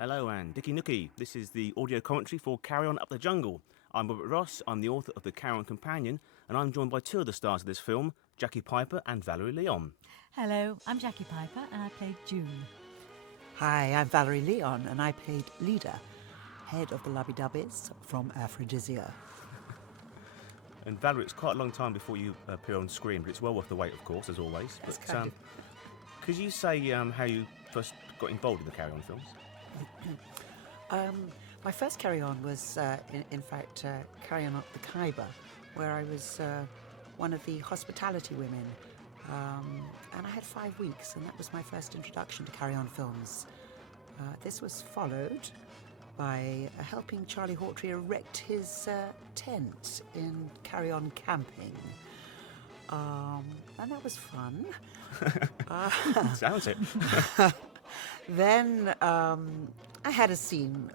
Hello and Dicky Nookie. This is the audio commentary for Carry On Up the Jungle. I'm Robert Ross, I'm the author of The Carry On Companion, and I'm joined by two of the stars of this film, Jackie Piper and Valerie Leon. Hello, I'm Jackie Piper and I played June. Hi, I'm Valerie Leon and I played Leda, head of the Lubby-Dubbies from Aphrodisia. And Valerie, it's quite a long time before you appear on screen, but it's well worth the wait, of course, as always. That's But kind of... could you say how you first got involved in the Carry On films? My first carry-on was, in fact, Carry On Up the Khyber, where I was one of the hospitality women. And I had 5 weeks, and that was my first introduction to Carry On films. This was followed by helping Charlie Hawtrey erect his tent in Carry On Camping. And that was fun. Sounds it. Then I had a scene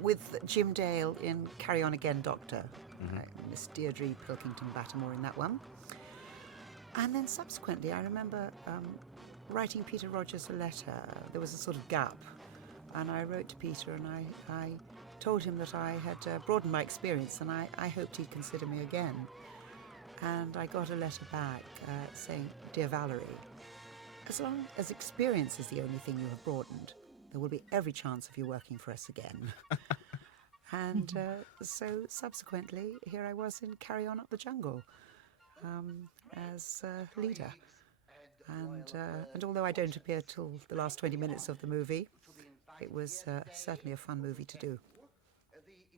with Jim Dale in Carry On Again, Doctor. Miss Deirdre Pilkington-Battermore in that one. And then subsequently, I remember writing Peter Rogers a letter. There was a sort of gap. And I wrote to Peter and I told him that I had broadened my experience and I hoped he'd consider me again. And I got a letter back saying, "Dear Valerie, as long as experience is the only thing you have broadened, there will be every chance of you working for us again." And so subsequently, here I was in Carry On Up the Jungle as leader. And although I don't appear till the last 20 minutes of the movie, it was certainly a fun movie to do.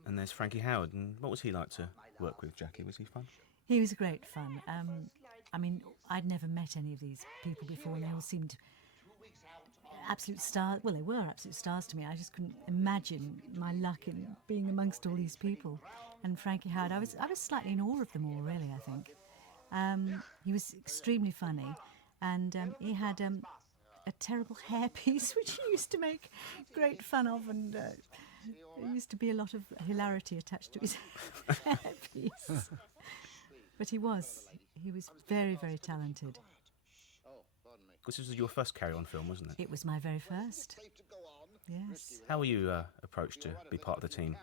And there's Frankie Howard, and what was he like to work with, Jackie? Was he fun? He was great fun. I mean, I'd never met any of these people before and they all seemed absolute stars. Well, they were absolute stars to me. I just couldn't imagine my luck in being amongst all these people. And Frankie Howard, I was slightly in awe of them all, really, I think. He was extremely funny and he had a terrible hairpiece which he used to make great fun of, and there used to be a lot of hilarity attached to his hairpiece. But he was very, very talented. Because this was your first Carry On film, wasn't it? It was my very first. Yes. How were you approached to be part of the team?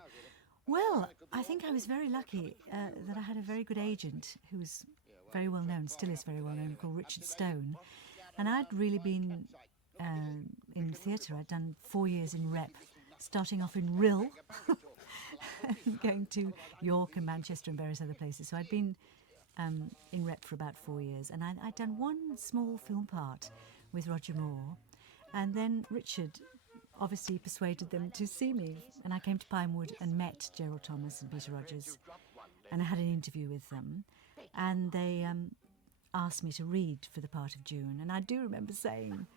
Well, I think I was very lucky that I had a very good agent who was very well known, still is very well known, called Richard Stone. And I'd really been in theatre. I'd done 4 years in rep, starting off in Rill, and going to York and Manchester and various other places. So I'd been in rep for about 4 years. And I'd done one small film part with Roger Moore. And then Richard obviously persuaded them to see me. And I came to Pinewood and met Gerald Thomas and Peter Rogers. And I had an interview with them. And they asked me to read for the part of June. And I do remember saying,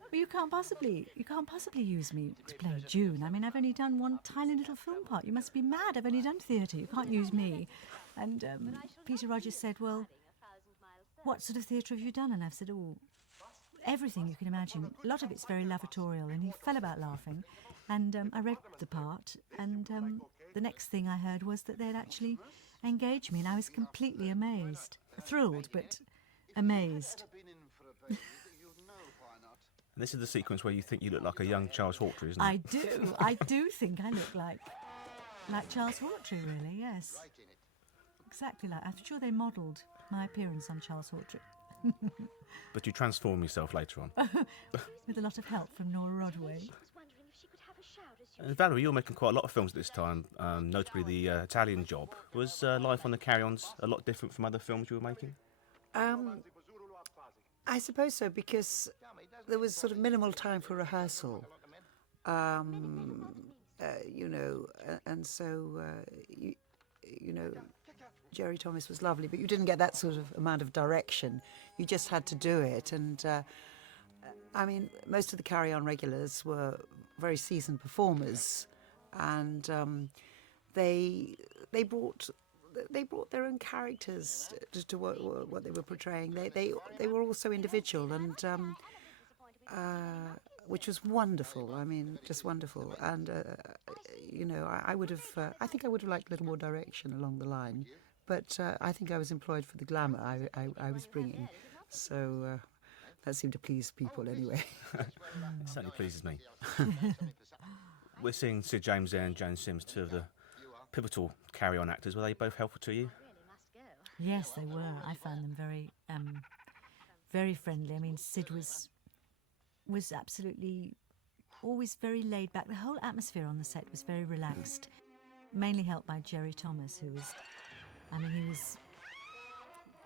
"Well, you can't possibly use me to play June. I mean, I've only done one tiny little film part. You must be mad. I've only done theatre. You can't use me." And Peter Rogers said, "Well, what sort of theatre have you done?" And I've said, "Oh, everything you can imagine. A lot of it's very lavatorial." And he fell about laughing. And I read the part. And the next thing I heard was that they'd actually engaged me. And I was completely amazed. Thrilled, but amazed. And this is the sequence where you think you look like a young Charles Hawtrey, isn't it? I do. I do think I look like Charles Hawtrey, really, yes. Exactly like. I'm sure they modelled my appearance on Charles Hawtrey. But you transform yourself later on. With a lot of help from Nora Rodway. And Valerie, you're making quite a lot of films at this time, notably the Italian Job. Was life on the Carry-Ons a lot different from other films you were making? I suppose so, because there was sort of minimal time for rehearsal, you know, and so, you know, Jerry Thomas was lovely, but you didn't get that sort of amount of direction. You just had to do it. And, I mean, most of the Carry On regulars were very seasoned performers, and they brought their own characters to what they were portraying. They were also individual, and which was wonderful. I mean, just wonderful. And you know, I think I would have liked a little more direction along the line, but I think I was employed for the glamour I was bringing, so that seemed to please people anyway. It certainly pleases me. we're seeing Sid James there and Joan Sims, two of the pivotal carry-on actors. Were they both helpful to you? Yes, they were. I found them very friendly. I mean, Sid was absolutely always very laid back. The whole atmosphere on the set was very relaxed, mainly helped by Gerald Thomas, who was, I mean,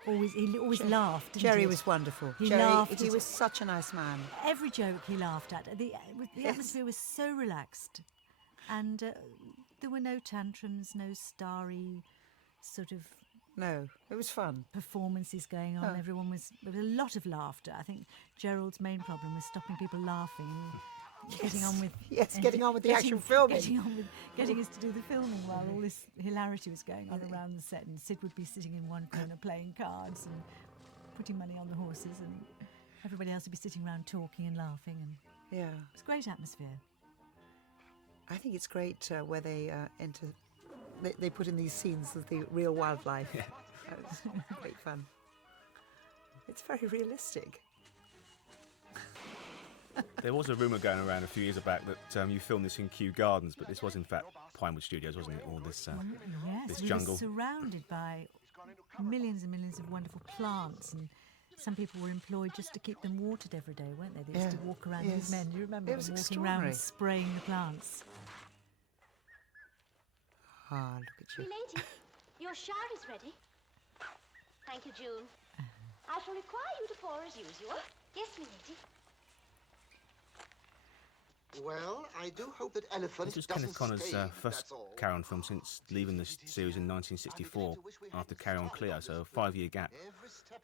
he always laughed. Didn't Jerry he? was wonderful. He Jerry, laughed he at was such a nice man. every joke he laughed at. The atmosphere was so relaxed, and there were no tantrums, no starry sort of No, it was fun. performances going on. There was a lot of laughter. I think Gerald's main problem was stopping people laughing and getting on with getting on with the actual filming. Getting us to do the filming while all this hilarity was going on around the set, and Sid would be sitting in one corner playing cards and putting money on the horses, and everybody else would be sitting around talking and laughing, and Yeah, it was a great atmosphere. I think it's great where they enter. They put in these scenes of the real wildlife. Yeah. That was great fun. It's very realistic. There was a rumour going around a few years back that you filmed this in Kew Gardens, but this was in fact Pinewood Studios, wasn't it? All this Yes, this we jungle. were surrounded by millions and millions of wonderful plants, and some people were employed just to keep them watered every day, weren't they? They used to walk around, these men, do you remember It them was walking around extraordinary. spraying the plants? Ah, look at you. Lady, your shower is ready. Thank you, June. I shall require you to pour as usual. Yes, milady. Well, I do hope that elephant This was doesn't Kenneth Connor's stay, first that's all. Carry-On film since leaving the series in 1964 after Carry-On Cleo, so a 5-year gap.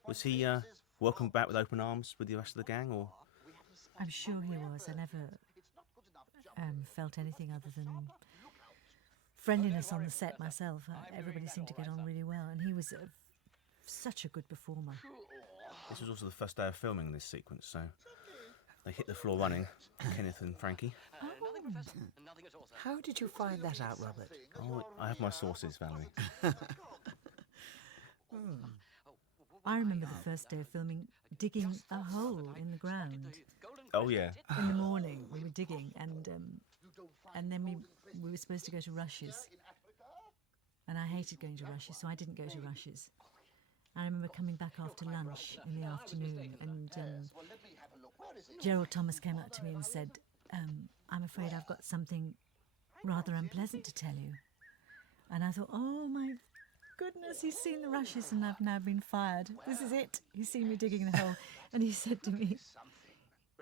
Was he welcomed back with open arms with the rest of the gang, or...? I'm sure he was. I never felt anything other than friendliness on the set myself. Everybody seemed to get on really well, and he was such a good performer. This was also the first day of filming this sequence, so they hit the floor running, Kenneth and Frankie. How did you find that out, Robert? Oh, I have my sources, Valerie. I remember the first day of filming digging a hole in the ground. Oh, yeah. In the morning we were digging, and then we were supposed to go to Rush's, and I hated going to Rush's, so I didn't go to Rush's. I remember coming back after lunch in the afternoon, and Gerald Thomas came up to me and said, I'm afraid I've got something rather unpleasant to tell you. And I thought, oh my goodness, he's seen the Rushes and I've now been fired. This is it. He's seen me digging the hole. And he said to me,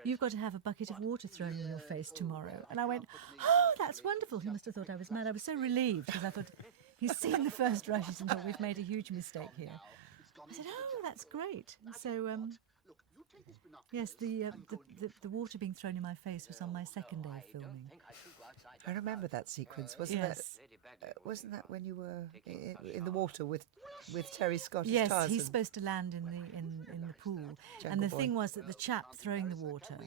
you've got to have a bucket of water thrown in your face tomorrow. And I went, oh, that's wonderful. He must have thought I was mad. I was so relieved because I thought, he's seen the first Rushes and thought we've made a huge mistake here. I said, oh, that's great. So, yes, the water being thrown in my face was on my second day of filming. I remember that sequence. Wasn't that when you were in the water with Terry Scott as Yes, Tarzan? he's supposed to land in the pool. And the thing was that the chap throwing the water,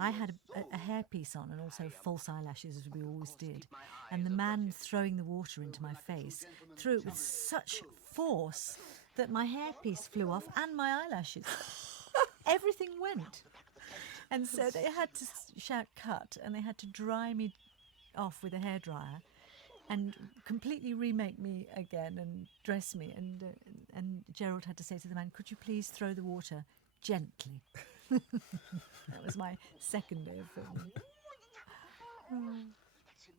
I had a hairpiece on and also false eyelashes, as we always did. And the man throwing the water into my face threw it with such force that my hairpiece flew off and my eyelashes. Everything went. And so they had to shout cut, and they had to dry me off with a hairdryer and completely remake me again and dress me. And Gerald had to say to the man, could you please throw the water gently? That was my second day of filming.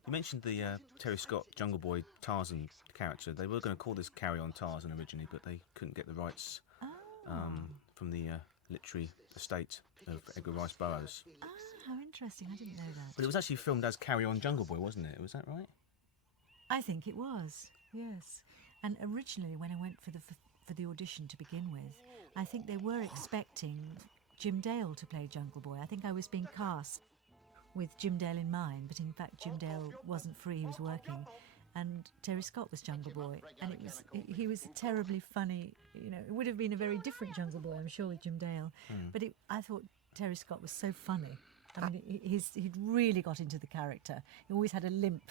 You mentioned the Terry Scott Jungle Boy Tarzan character. They were going to call this Carry On Tarzan originally, but they couldn't get the rights from the literary estate of Edgar Rice Burroughs. Ah, how interesting. I didn't know that. But it was actually filmed as Carry On Jungle Boy, wasn't it? Was that right? I think it was, yes. And originally, when I went for the audition to begin with, I think they were expecting Jim Dale to play Jungle Boy. I think I was being cast with Jim Dale in mind, but in fact Jim Dale wasn't free, he was working, and Terry Scott was Jungle Boy, and he was terribly funny. You know, it would have been a very different Jungle Boy, I'm sure, with Jim Dale, but I thought Terry Scott was so funny. I mean, he'd really got into the character. He always had a limp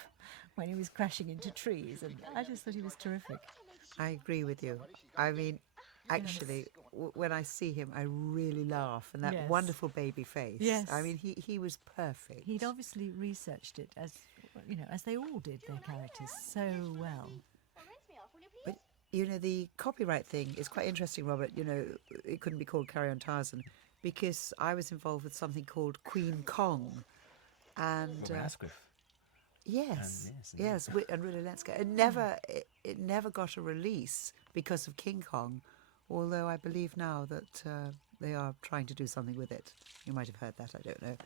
when he was crashing into trees, and I just thought he was terrific. I agree with you. I mean, actually, when I see him, I really laugh, and that Yes. wonderful baby face. Yes. I mean, he was perfect. He'd obviously researched it, as you know, as they all did their characters so well. But, you know, the copyright thing is quite interesting, Robert. You know, it couldn't be called Carry On Tarzan because I was involved with something called Queen Kong. And Asquith. yes, And yes, and Ridley Lenska. It never got a release because of King Kong, although I believe now that they are trying to do something with it. You might have heard that, I don't know.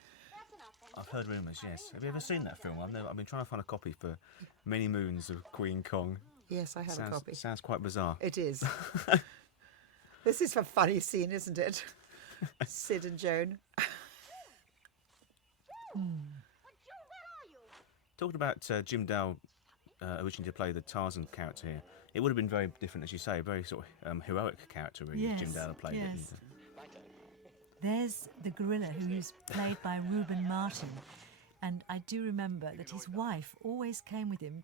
I've heard rumours, yes. Have you ever seen that film? I've been trying to find a copy for many moons of Queen Kong. Yes, I have a copy. Sounds quite bizarre. It is. This is a funny scene, isn't it? Sid and Joan. Talking about Jim Dale originally to play the Tarzan character here, it would have been very different, as you say, very sort of heroic character, really, if Jim Yes, Dale played yes. it. There's the gorilla who's played by Reuben Martin, and I do remember that his wife always came with him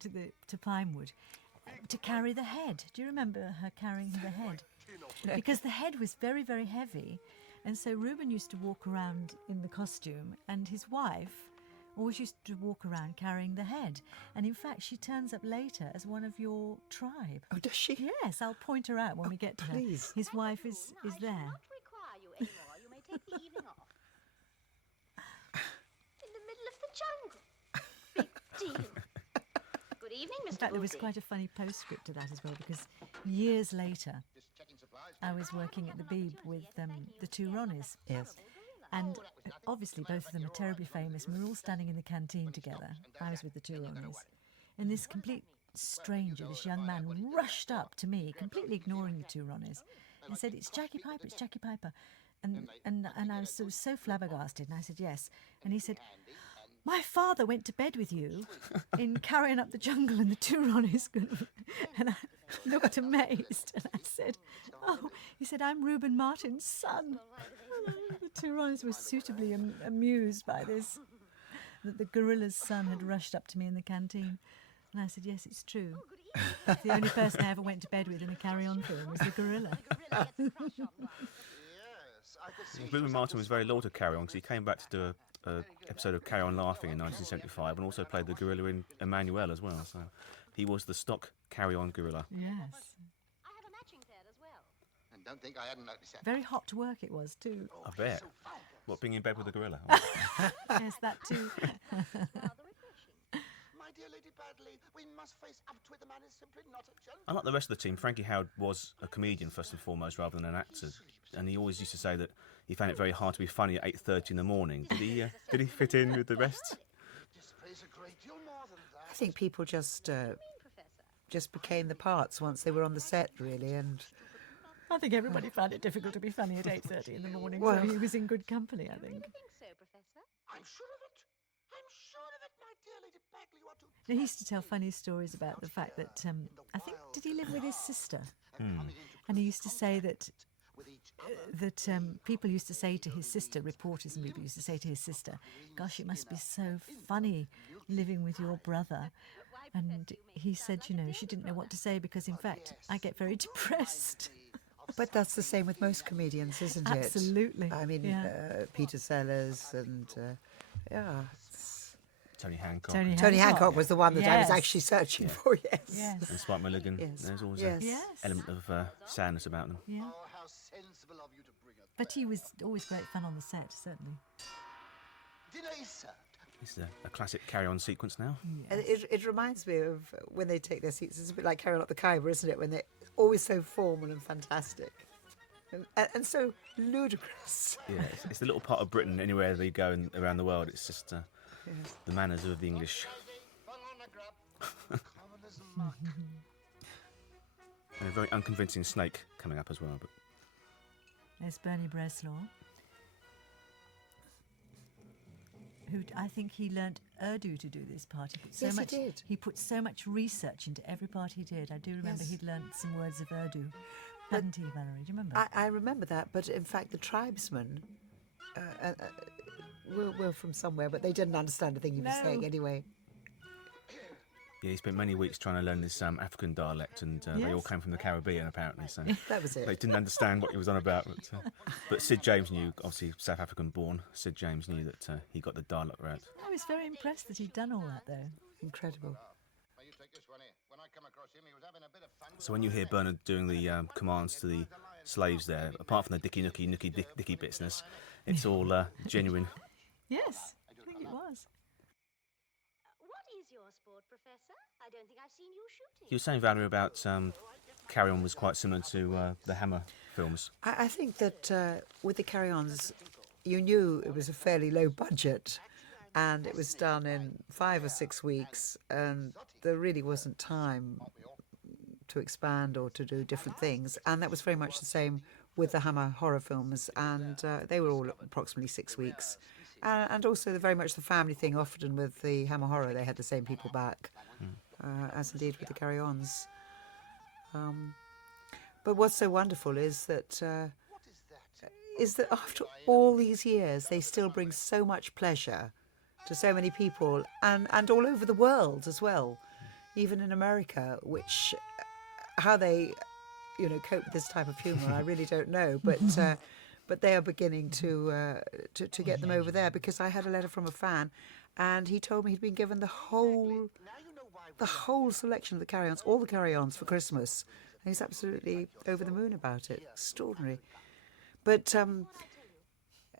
to Pinewood to carry the head. Do you remember her carrying the head? Because the head was very, very heavy, and so Reuben used to walk around in the costume, and his wife always used to walk around carrying the head. And in fact, she turns up later as one of your tribe. Oh, does she? Yes, I'll point her out when we get to please. her. His wife is there. Not require you anymore. You may take the evening off. In the middle of the jungle. Big deal. Good evening, Mr. In fact, there was Boosey. quite a funny postscript to that as well, because years later, I was working at the Beeb with the two Ronnies. Yes. And obviously, both of them are terribly famous. And we're all standing in the canteen together. I was with the two Ronnies. And this complete stranger, this young man, rushed up to me, completely ignoring the two Ronnies, and said, "It's Jackie Piper, it's Jackie Piper." And I was so flabbergasted, and I said, "Yes." And he said, "My father went to bed with you in Carrying Up the Jungle and the two Ronnies." And I looked amazed, and I said, "Oh," he said, "I'm Reuben Martin's son." The two Ronnies were suitably amused by this, that the gorilla's son had rushed up to me in the canteen. And I said, "Yes, it's true. The only person I ever went to bed with in a Carry-On film was the gorilla." Reuben Martin was very loyal to Carry On because he came back to do a episode of Carry On Laughing in 1975 and also played the gorilla in Emmanuel as well. So he was the stock Carry On gorilla. Yes. I have a matching pair as well. And don't think I hadn't noticed that. Very hot work it was, too. I bet. What, being in bed with a gorilla? Yes, that too. Rather refreshing. My dear Lady Bagley, we must face up to it. The man is simply not a gentleman. Unlike the rest of the team, Frankie Howard was a comedian first and foremost rather than an actor. And he always used to say that he found it very hard to be funny at 8:30 in the morning. Did he fit in with the rest? Displays a great deal more than that. I think people just became the parts once they were on the set, really, and I think everybody found it difficult to be funny at 8:30 in the morning, Well- so he was in good company, I think. I think so, Professor. I'm sure of it. I'm sure of it, my dear Lady Bagley. You are too. He used to tell funny stories about the fact that, I think, did he live with his sister? And he used to say that people used to say to his sister, reporters and people used to say to his sister, "Gosh, it must be so funny living with your brother." And he said, she didn't know what to say because, in fact, I get very depressed. but that's the same with most comedians, isn't it? Absolutely. I mean, Yeah. Peter Sellers and yeah, Tony Hancock. Tony Hancock was the one that I was Yes. actually searching for. Yes. Yes. And Spike Milligan. Yes. There's always Yes. an Yes. element of sadness about them. Yeah. Oh, how sensible of you to bring up. But he was always great fun on the set, certainly. Dinner is served. It's a classic carry-on sequence now. And it reminds me of when they take their seats. It's a bit like Carrying Up the Khyber, isn't it? When they're always so formal and fantastic, and so ludicrous. Yeah, it's the little part of Britain anywhere they go around the world. It's just the manners of the English. Fun on a grub. Common as muck. And a very unconvincing snake coming up as well. But There's Bernie Bresslaw, who I think he learnt Urdu to do this part. He put so Yes, he much, did. He put so much research into every part he did. I do remember Yes. he'd learnt some words of Urdu. Hadn't he, Valerie? Do you remember? I remember that, but in fact, the tribesmen were from somewhere, but they didn't understand a thing he was No. saying anyway. yeah, he spent many weeks trying to learn this African dialect, and they all Yes. came from the Caribbean apparently. So That was they it. didn't understand what he was on about. But Sid James knew, obviously South African born. Sid James knew that he got the dialect right. I was very impressed that he'd done all that, though. incredible. So when you hear Bernard doing the commands to the slaves there, apart from the dicky dicky business, it's all genuine. Yes, I think it was. What is your sport, Professor? I don't think I've seen you shooting. You were saying, Valerie, about Carry On was quite similar to the Hammer films. I think that with the Carry-Ons, you knew it was a fairly low budget, and it was done in 5 or 6 weeks, and there really wasn't time to expand or to do different things. And that was very much the same with the Hammer horror films, and they were all approximately 6 weeks. And also very much the family thing. Often with the Hammer horror, they had the same people back, as indeed with the Carry-Ons. But what's so wonderful is that after all these years, they still bring so much pleasure to so many people, and all over the world as well, even in America, which how they, cope with this type of humour, I really don't know, but they are beginning to get them over there, because I had a letter from a fan, and he told me he'd been given the whole selection of the Carry-Ons, all the Carry-Ons for Christmas. And he's absolutely over the moon about it. Extraordinary. But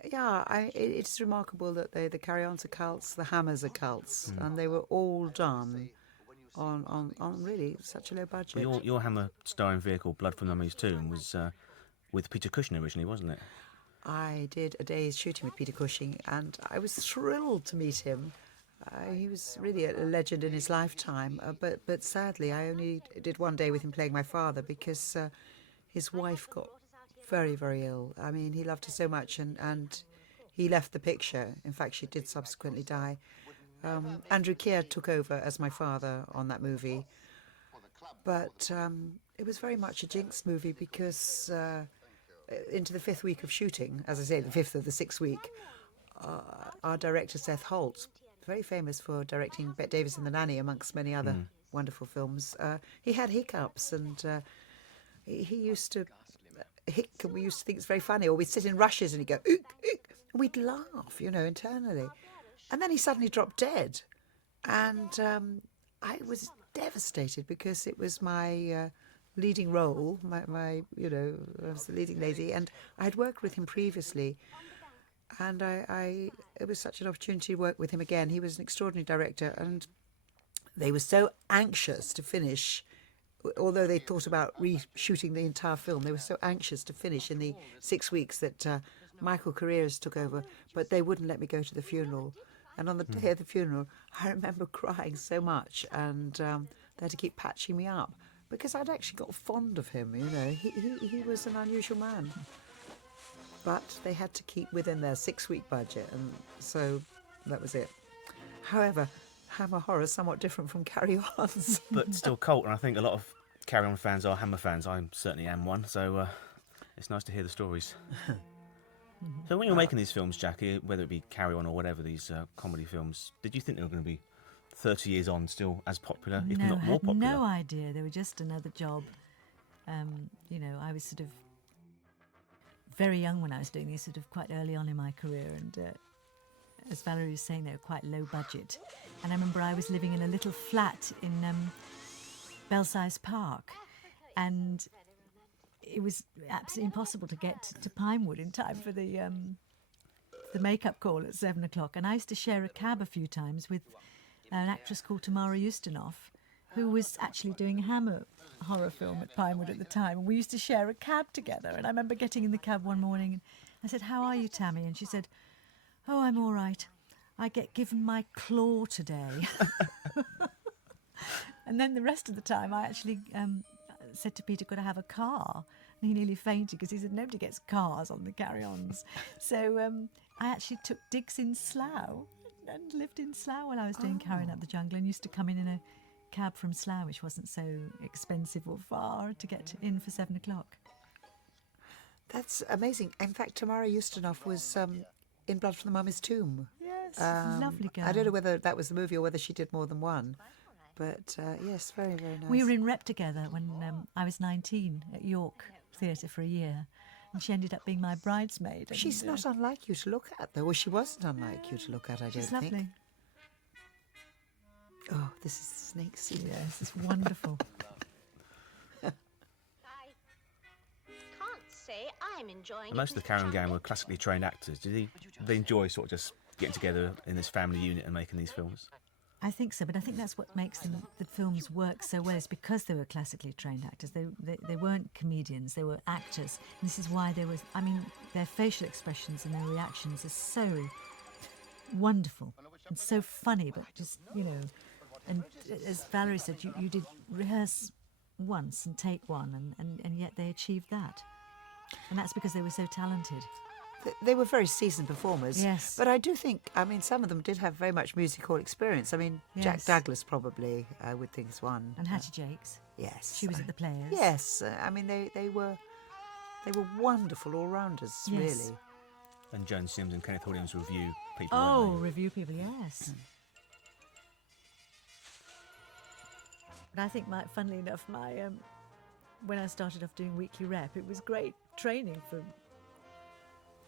it's remarkable that the Carry-Ons are cults, the Hammers are cults, and they were all done on really such a low budget. Well, your Hammer starring vehicle, Blood from the Mummy's Tomb, was with Peter Cushing originally, wasn't it? I did a day's shooting with Peter Cushing, and I was thrilled to meet him. He was really a legend in his lifetime, but sadly I only did one day with him playing my father, because his wife got very, very ill. I mean, he loved her so much, and he left the picture. In fact, she did subsequently die. Andrew Keir took over as my father on that movie, but it was very much a jinx movie, because into the 5th week of shooting, as I say, the 5th of the 6th week, our director Seth Holt, very famous for directing Bette Davis and the Nanny, amongst many other wonderful films, he had hiccups, and he used to hic, and we used to think it's very funny, or we'd sit in rushes and he'd go, "Ook, ook," and we'd laugh, internally. And then he suddenly dropped dead, and I was devastated, because it was my leading role, my I was the leading lady, and I had worked with him previously, and it was such an opportunity to work with him again. He was an extraordinary director, and they were so anxious to finish, although they thought about reshooting the entire film, they were so anxious to finish in the 6 weeks that Michael Carreras took over, but they wouldn't let me go to the funeral. And on the day of the funeral, I remember crying so much, and they had to keep patching me up, because I'd actually got fond of him, He was an unusual man. But they had to keep within their 6-week budget, and so that was it. However, Hammer horror is somewhat different from Carry-Ons. But still cult, and I think a lot of Carry On fans are Hammer fans. I certainly am one, so it's nice to hear the stories. So when you were making these films, Jackie, whether it be Carry On or whatever, these comedy films, did you think they were going to be 30 years on still as popular, if not more popular? No idea. They were just another job. I was sort of very young when I was doing these, sort of quite early on in my career, and as Valerie was saying, they were quite low budget. And I remember I was living in a little flat in Belsize Park, and it was absolutely impossible to get to Pinewood in time for the makeup call at 7 o'clock. And I used to share a cab a few times with an actress called Tamara Ustinov, who was actually doing a Hammer horror film at Pinewood at the time. And we used to share a cab together. And I remember getting in the cab one morning, and I said, "How are you, Tammy?" And she said, "Oh, I'm all right. I get given my claw today." And then the rest of the time, I actually said to Peter, "Could I have a car?" And he nearly fainted, because he said nobody gets cars on the Carry-Ons. So I actually took digs in Slough and lived in Slough while I was doing Carrying Up the Jungle, and used to come in a cab from Slough, which wasn't so expensive or far, to get in for 7 o'clock. That's amazing. In fact, Tamara Ustinov was in Blood from the Mummy's Tomb. Yes, lovely girl. I don't know whether that was the movie or whether she did more than one. But yes, very, very nice. We were in rep together when I was 19 at York Theatre for a year, and she ended up being my bridesmaid. She's not unlike you to look at, though. Well, she wasn't unlike you to look at, I don't think. She's lovely. Oh, this is snake scene. Yes, it's wonderful. I can't say I'm enjoying And most of the Carry On gang were classically trained actors. Did they enjoy sort of just getting together in this family unit and making these films? I think so, but I think that's what makes the films work so well, is because they were classically trained actors. They weren't comedians, they were actors. And this is why their facial expressions and their reactions are so wonderful and so funny, but just, and as Valerie said, you did rehearse once and take one, and yet they achieved that. And that's because they were so talented. They were very seasoned performers. Yes. But I do think, some of them did have very much music hall experience. Jack Yes. Douglas probably, I would think, is one. And Hattie Jakes. Yes. She was at the Players. Yes. They were wonderful all-rounders, Yes. really. And Joan Sims and Kenneth Williams review people. Oh, weren't review people, yes. But I think, funnily enough, when I started off doing weekly rep, it was great training for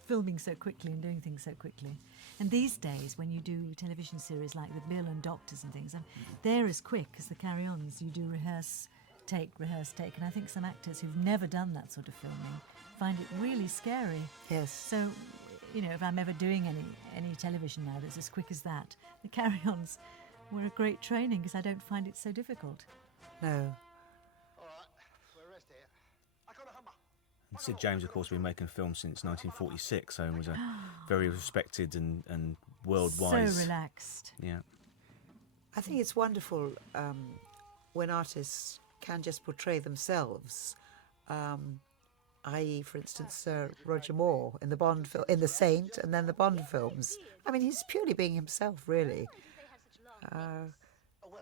filming so quickly and doing things so quickly. And these days, when you do television series like with Bill and Doctors and things, they're as quick as the Carry-Ons. You do rehearse, take. And I think some actors who've never done that sort of filming find it really scary. Yes. So, if I'm ever doing any television now that's as quick as that, the Carry-Ons were a great training because I don't find it so difficult. No. And Sid James, of course, been making films since 1946, so was a very respected and worldwide. So relaxed. Yeah. I think it's wonderful when artists can just portray themselves, i.e., for instance, Sir Roger Moore in the Bond in The Saint, and then the Bond films. He's purely being himself, really. Well,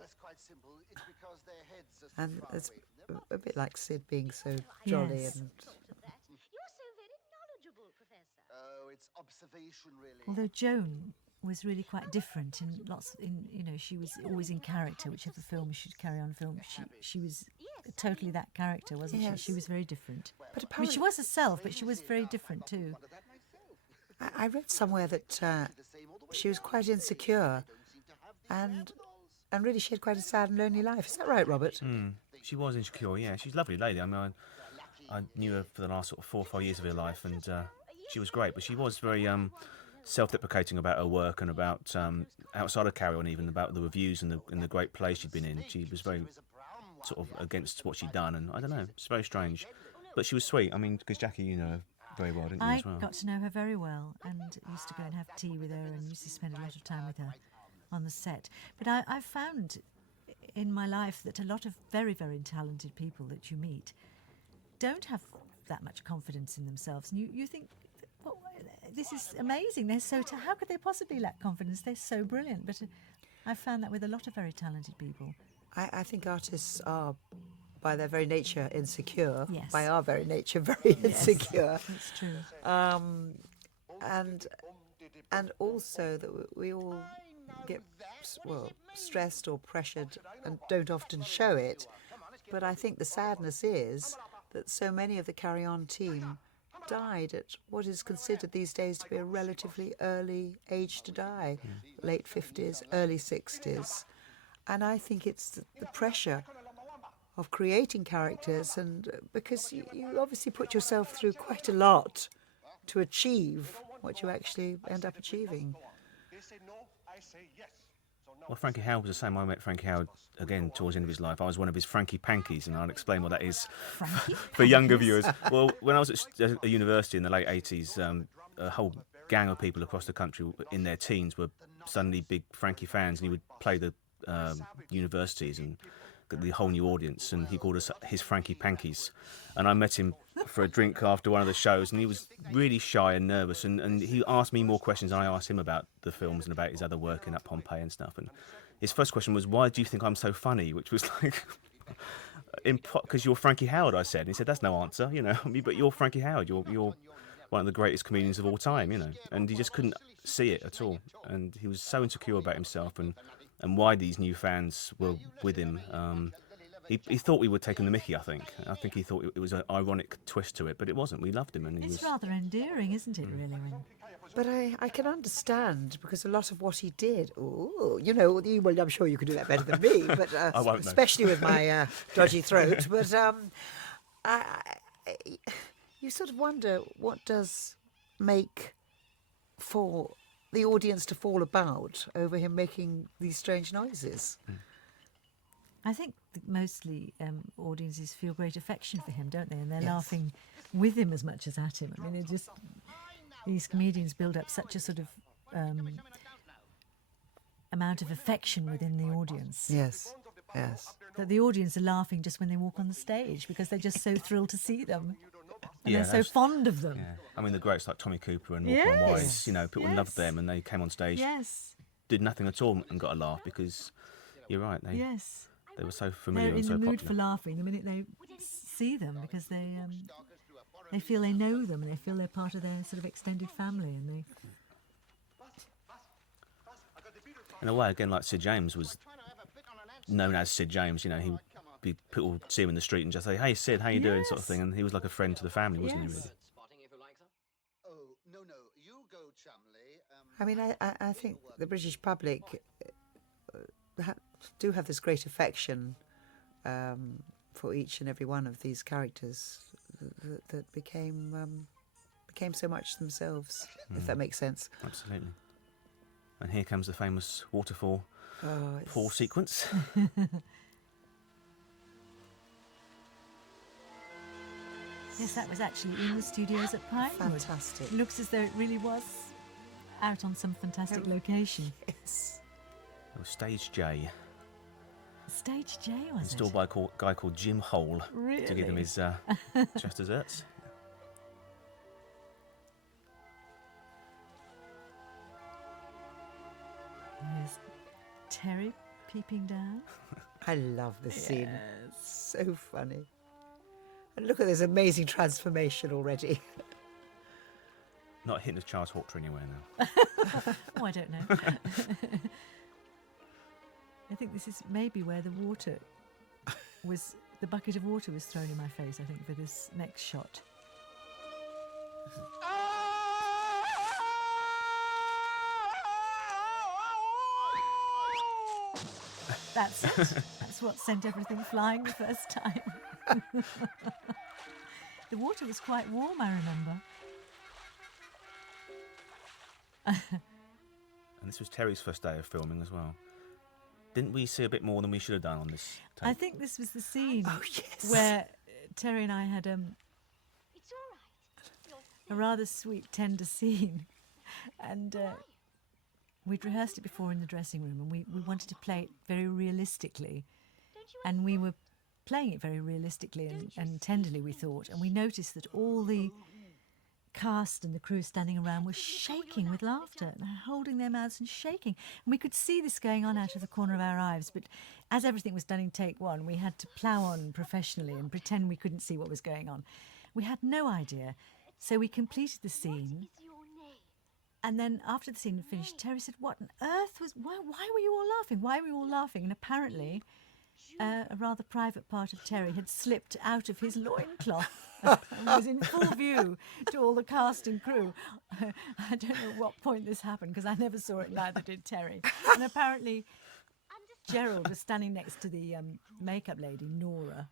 it's quite simple. It's because their heads are And far it's away. a bit like Sid being so jolly Yes. and. You're so very knowledgeable, Professor. Oh, it's observation, really. Although Joan was really quite different she was always in character. Whichever film she'd carry on film, she was totally that character, wasn't Yes. she? She was very different. But She apparently, was herself, but she was very different too. I read somewhere that she was quite insecure, and really she had quite a sad and lonely life. Is that right, Robert? She was insecure, yeah. She's a lovely lady. I knew her for the last sort of 4 or 5 years of her life, and she was great. But she was very self-deprecating about her work and about outside of Carry On, even about the reviews and the great plays she'd been in. She was very sort of against what she'd done, and I don't know, it's very strange. But she was sweet. Because Jackie, you know her very well, didn't you, I as well? got to know her very well and used to go and have tea with her and used to spend a lot of time with her on the set. But I found in my life that a lot of very, very talented people that you meet don't have that much confidence in themselves. And you think, well, this is amazing. They're so how could they possibly lack confidence? They're so brilliant. But I found that with a lot of very talented people. I think artists are, by their very nature, insecure. Yes. By our very nature, very insecure. That's true. And also that we all get stressed or pressured and don't often show it. But I think the sadness is that so many of the Carry On team died at what is considered these days to be a relatively early age to die, late 50s, early 60s. And I think it's the pressure of creating characters, and because you obviously put yourself through quite a lot to achieve what you actually end up achieving. They say no, I say yes. So now Well, Frankie Howard was the same. I met Frankie Howard again towards the end of his life. I was one of his Frankie Pankies, and I'll explain what that is for younger viewers. Well, when I was at a university in the late 80s, a whole gang of people across the country in their teens were suddenly big Frankie fans, and he would play the universities and get the whole new audience, and he called us his Frankie Pankies. And I met him for a drink after one of the shows, and he was really shy and nervous, and he asked me more questions than I asked him about the films and about his other work in at Pompeii and stuff. And his first question was, why do you think I'm so funny? Which was like, because you're Frankie Howard, I said. And he said, that's no answer, but you're Frankie Howard, you're one of the greatest comedians of all time, and he just couldn't see it at all. And he was so insecure about himself and why these new fans were with him. He thought we were taking the mickey, I think. I think he thought it was an ironic twist to it, but it wasn't. We loved him, and he It's was... rather endearing, isn't it, really? But I can understand, because a lot of what he did, well, I'm sure you could do that better than me, but I won't know. especially with my dodgy throat. But you sort of wonder what does make for the audience to fall about over him making these strange noises. I think that mostly audiences feel great affection for him, don't they? And they're Yes. laughing with him as much as at him. I mean, these comedians build up such a sort of amount of affection within the audience Yes, yes. that the audience are laughing just when they walk on the stage because they're just so thrilled to see them. And Yeah, they're so that's- fond of them. Yeah. I mean, the greats like Tommy Cooper and Walker and Yes. Wise, people Yes. loved them, and they came on stage, Yes, did nothing at all, and got a laugh because you're right, yes. they were so familiar They're and in so the mood popular. for laughing the minute they see them because they feel they know them and they feel they're part of their sort of extended family, and they In a way, again, like Sid James was known as Sid James. People would see him in the street and just say, "Hey, Sid, how you doing?" sort of Yes. thing, and he was like a friend to the family, wasn't he? Yes. Really? Oh, no, you go, Chumley. I mean, I think the British public do have this great affection for each and every one of these characters that became so much themselves, if that makes sense. Absolutely. And here comes the famous waterfall Oh, fall sequence. yes, that was actually in the studios at Pinewood. fantastic. It looks as though it really was out on some fantastic location. Yes. It was Stage J, Stage J, was installed it? by a guy called Jim Hole to give them Really? his chest desserts. There's Terry peeping down. I love this scene. Yes. So funny. And look at this amazing transformation already. Not hitting the Charles Hawker anywhere now. Oh, I don't know. I think this is maybe where the bucket of water was thrown in my face, I think, for this next shot. That's it. That's what sent everything flying the first time. The water was quite warm, I remember. And this was Terry's first day of filming as well. Didn't we see a bit more than we should have done on this tape? I think this was the scene Oh, yes. where Terry and I had It's all right. a rather sweet, tender scene. And we'd rehearsed it before in the dressing room, and we wanted to play it very realistically. And we were playing it very realistically and tenderly, we thought. And we noticed that all the cast and the crew standing around were shaking with laughter and holding their mouths and shaking. And we could see this going on out of the corner of our eyes. But as everything was done in take one, we had to plough on professionally and pretend we couldn't see what was going on. We had no idea. So we completed the scene. And then after the scene had finished, Terry said, "What on earth was... Why were you all laughing? Why were you all laughing?" And apparently a rather private part of Terry had slipped out of his loincloth and was in full view to all the cast and crew. I don't know at what point this happened, because I never saw it, neither did Terry. And apparently Gerald was standing next to the makeup lady, Nora,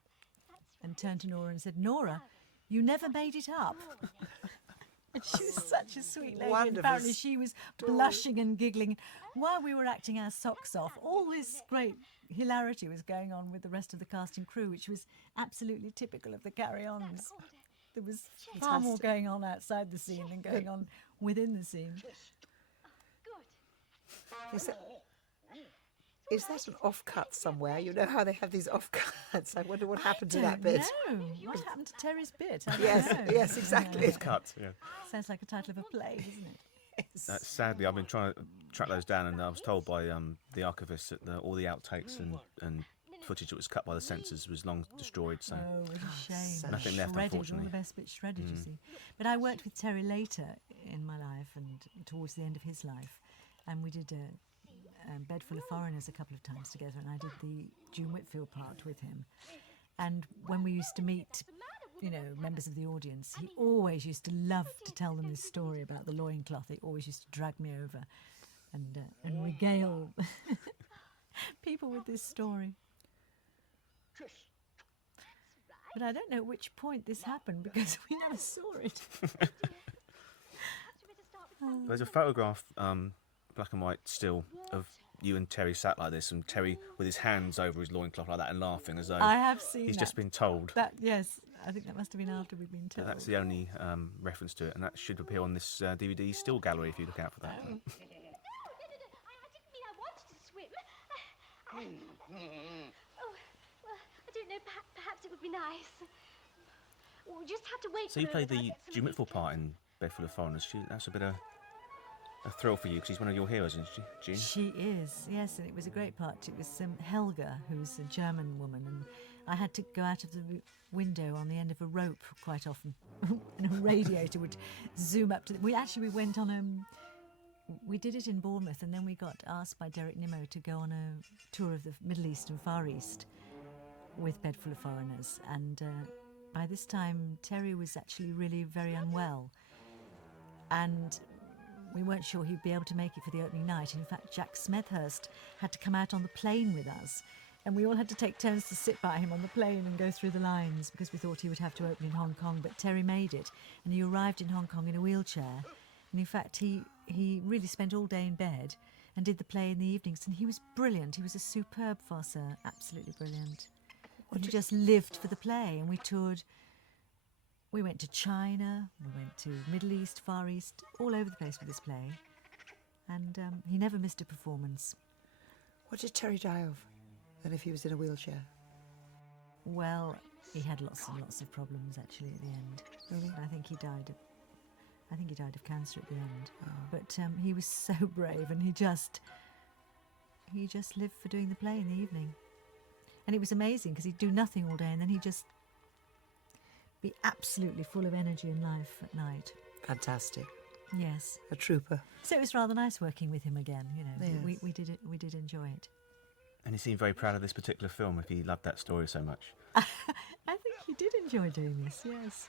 and turned to Nora and said, "Nora, you never made it up." And she was such a sweet lady. And Wonderful apparently she was blushing and giggling. While we were acting our socks off, all this great hilarity was going on with the rest of the cast and crew, which was absolutely typical of the carry-ons. There was far more going on outside the scene than going on within the scene. Is that an off-cut somewhere? You know how they have these off-cuts? I wonder what happened to that bit. No, what happened to Terry's bit? I don't Yes, know. yes, exactly. Cut, yeah. Sounds like a title of a play, doesn't it? Sadly, I've been trying to track those down, and I was told by the archivist that all the outtakes and footage that was cut by the censors was long destroyed. So Oh, what a shame. Nothing left, Shredded, all unfortunately. the best bits shredded, you see. But I worked with Terry later in my life and towards the end of his life, and we did a Bed Full of Foreigners a couple of times together, and I did the June Whitfield part with him. And when we used to meet members of the audience, he always used to love to tell them this story about the loincloth. He always used to drag me over and regale people with this story. But I don't know at which point this happened because we never saw it. There's a photograph, black and white still, of you and Terry sat like this, and Terry with his hands over his loincloth like that and laughing as though I have seen he's that. just been told. Yes, I think that must have been after we'd been told. That's the only reference to it, and that should appear on this DVD still gallery if you look out for that. I didn't mean I wanted to swim. Oh, well, I don't know. Perhaps it would be nice. We'll just have to wait. So you played the Jimmitful part in Bed Full of Foreigners. That's a bit of a thrill for you because she's one of your heroes, isn't she, June? She is, yes, and it was a great part. It was Helga, who's a German woman, and I had to go out of the window on the end of a rope quite often, and a radiator would zoom up to. We went on we did it in Bournemouth, and then we got asked by Derek Nimmo to go on a tour of the Middle East and Far East with Bed Full of Foreigners, and by this time Terry was actually really very unwell, and we weren't sure he'd be able to make it for the opening night. In fact, Jack Smethurst had to come out on the plane with us, and we all had to take turns to sit by him on the plane and go through the lines because we thought he would have to open in Hong Kong. But Terry made it, and he arrived in Hong Kong in a wheelchair. And in fact, he really spent all day in bed and did the play in the evenings, and he was brilliant. He was a superb farceur, absolutely brilliant. And he just lived for the play, and we toured. We went to China, we went to Middle East, Far East, all over the place with this play. And he never missed a performance. What did Terry die of, then, if he was in a wheelchair? Well, he had lots and lots of problems, actually, at the end. Really? I think he died of cancer at the end. Oh. But he was so brave, and he just lived for doing the play in the evening. And it was amazing, because he'd do nothing all day, and then he'd just be absolutely full of energy and life at night. Fantastic. Yes. A trooper. So it was rather nice working with him again, Yes. We did enjoy it. And he seemed very proud of this particular film if he loved that story so much. I think he did enjoy doing this, yes.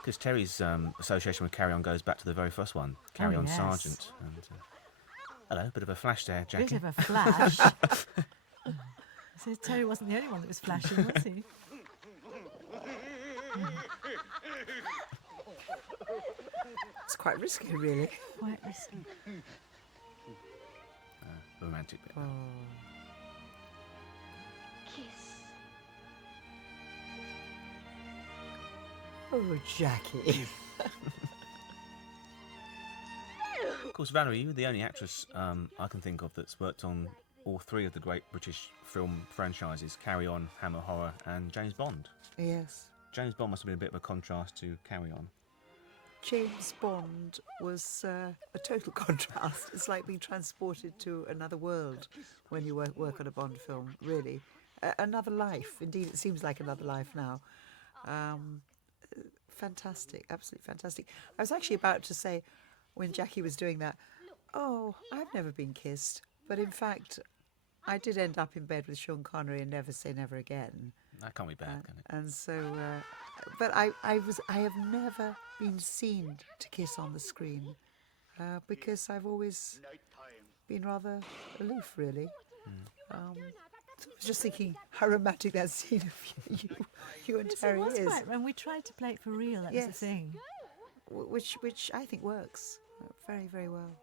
Because Terry's association with Carry On goes back to the very first one, Carry On yes. Sergeant. And, hello, bit of a flash there, Jackie. Bit of a flash. So Terry wasn't the only one that was flashing, was he? It's quite risky, really. Quite risky. Romantic bit. Kiss. Oh, Jackie. Of course, Valerie, you were the only actress I can think of that's worked on all three of the great British film franchises, Carry On, Hammer Horror and James Bond. Yes. James Bond must have been a bit of a contrast to Carry On. James Bond was a total contrast. It's like being transported to another world when you work on a Bond film, really. Another life. Indeed, it seems like another life now. Fantastic, absolutely fantastic. I was actually about to say, when Jackie was doing that, oh, I've never been kissed. But in fact, I did end up in bed with Sean Connery and Never Say Never Again. That can't be bad, can it? And so, but I have never been seen to kiss on the screen because I've always been rather aloof, really. So I was just thinking how romantic that scene of you and Yes, Terry it was is, quite, and we tried to play it for real. That was the Yes. thing. which I think works very, very well,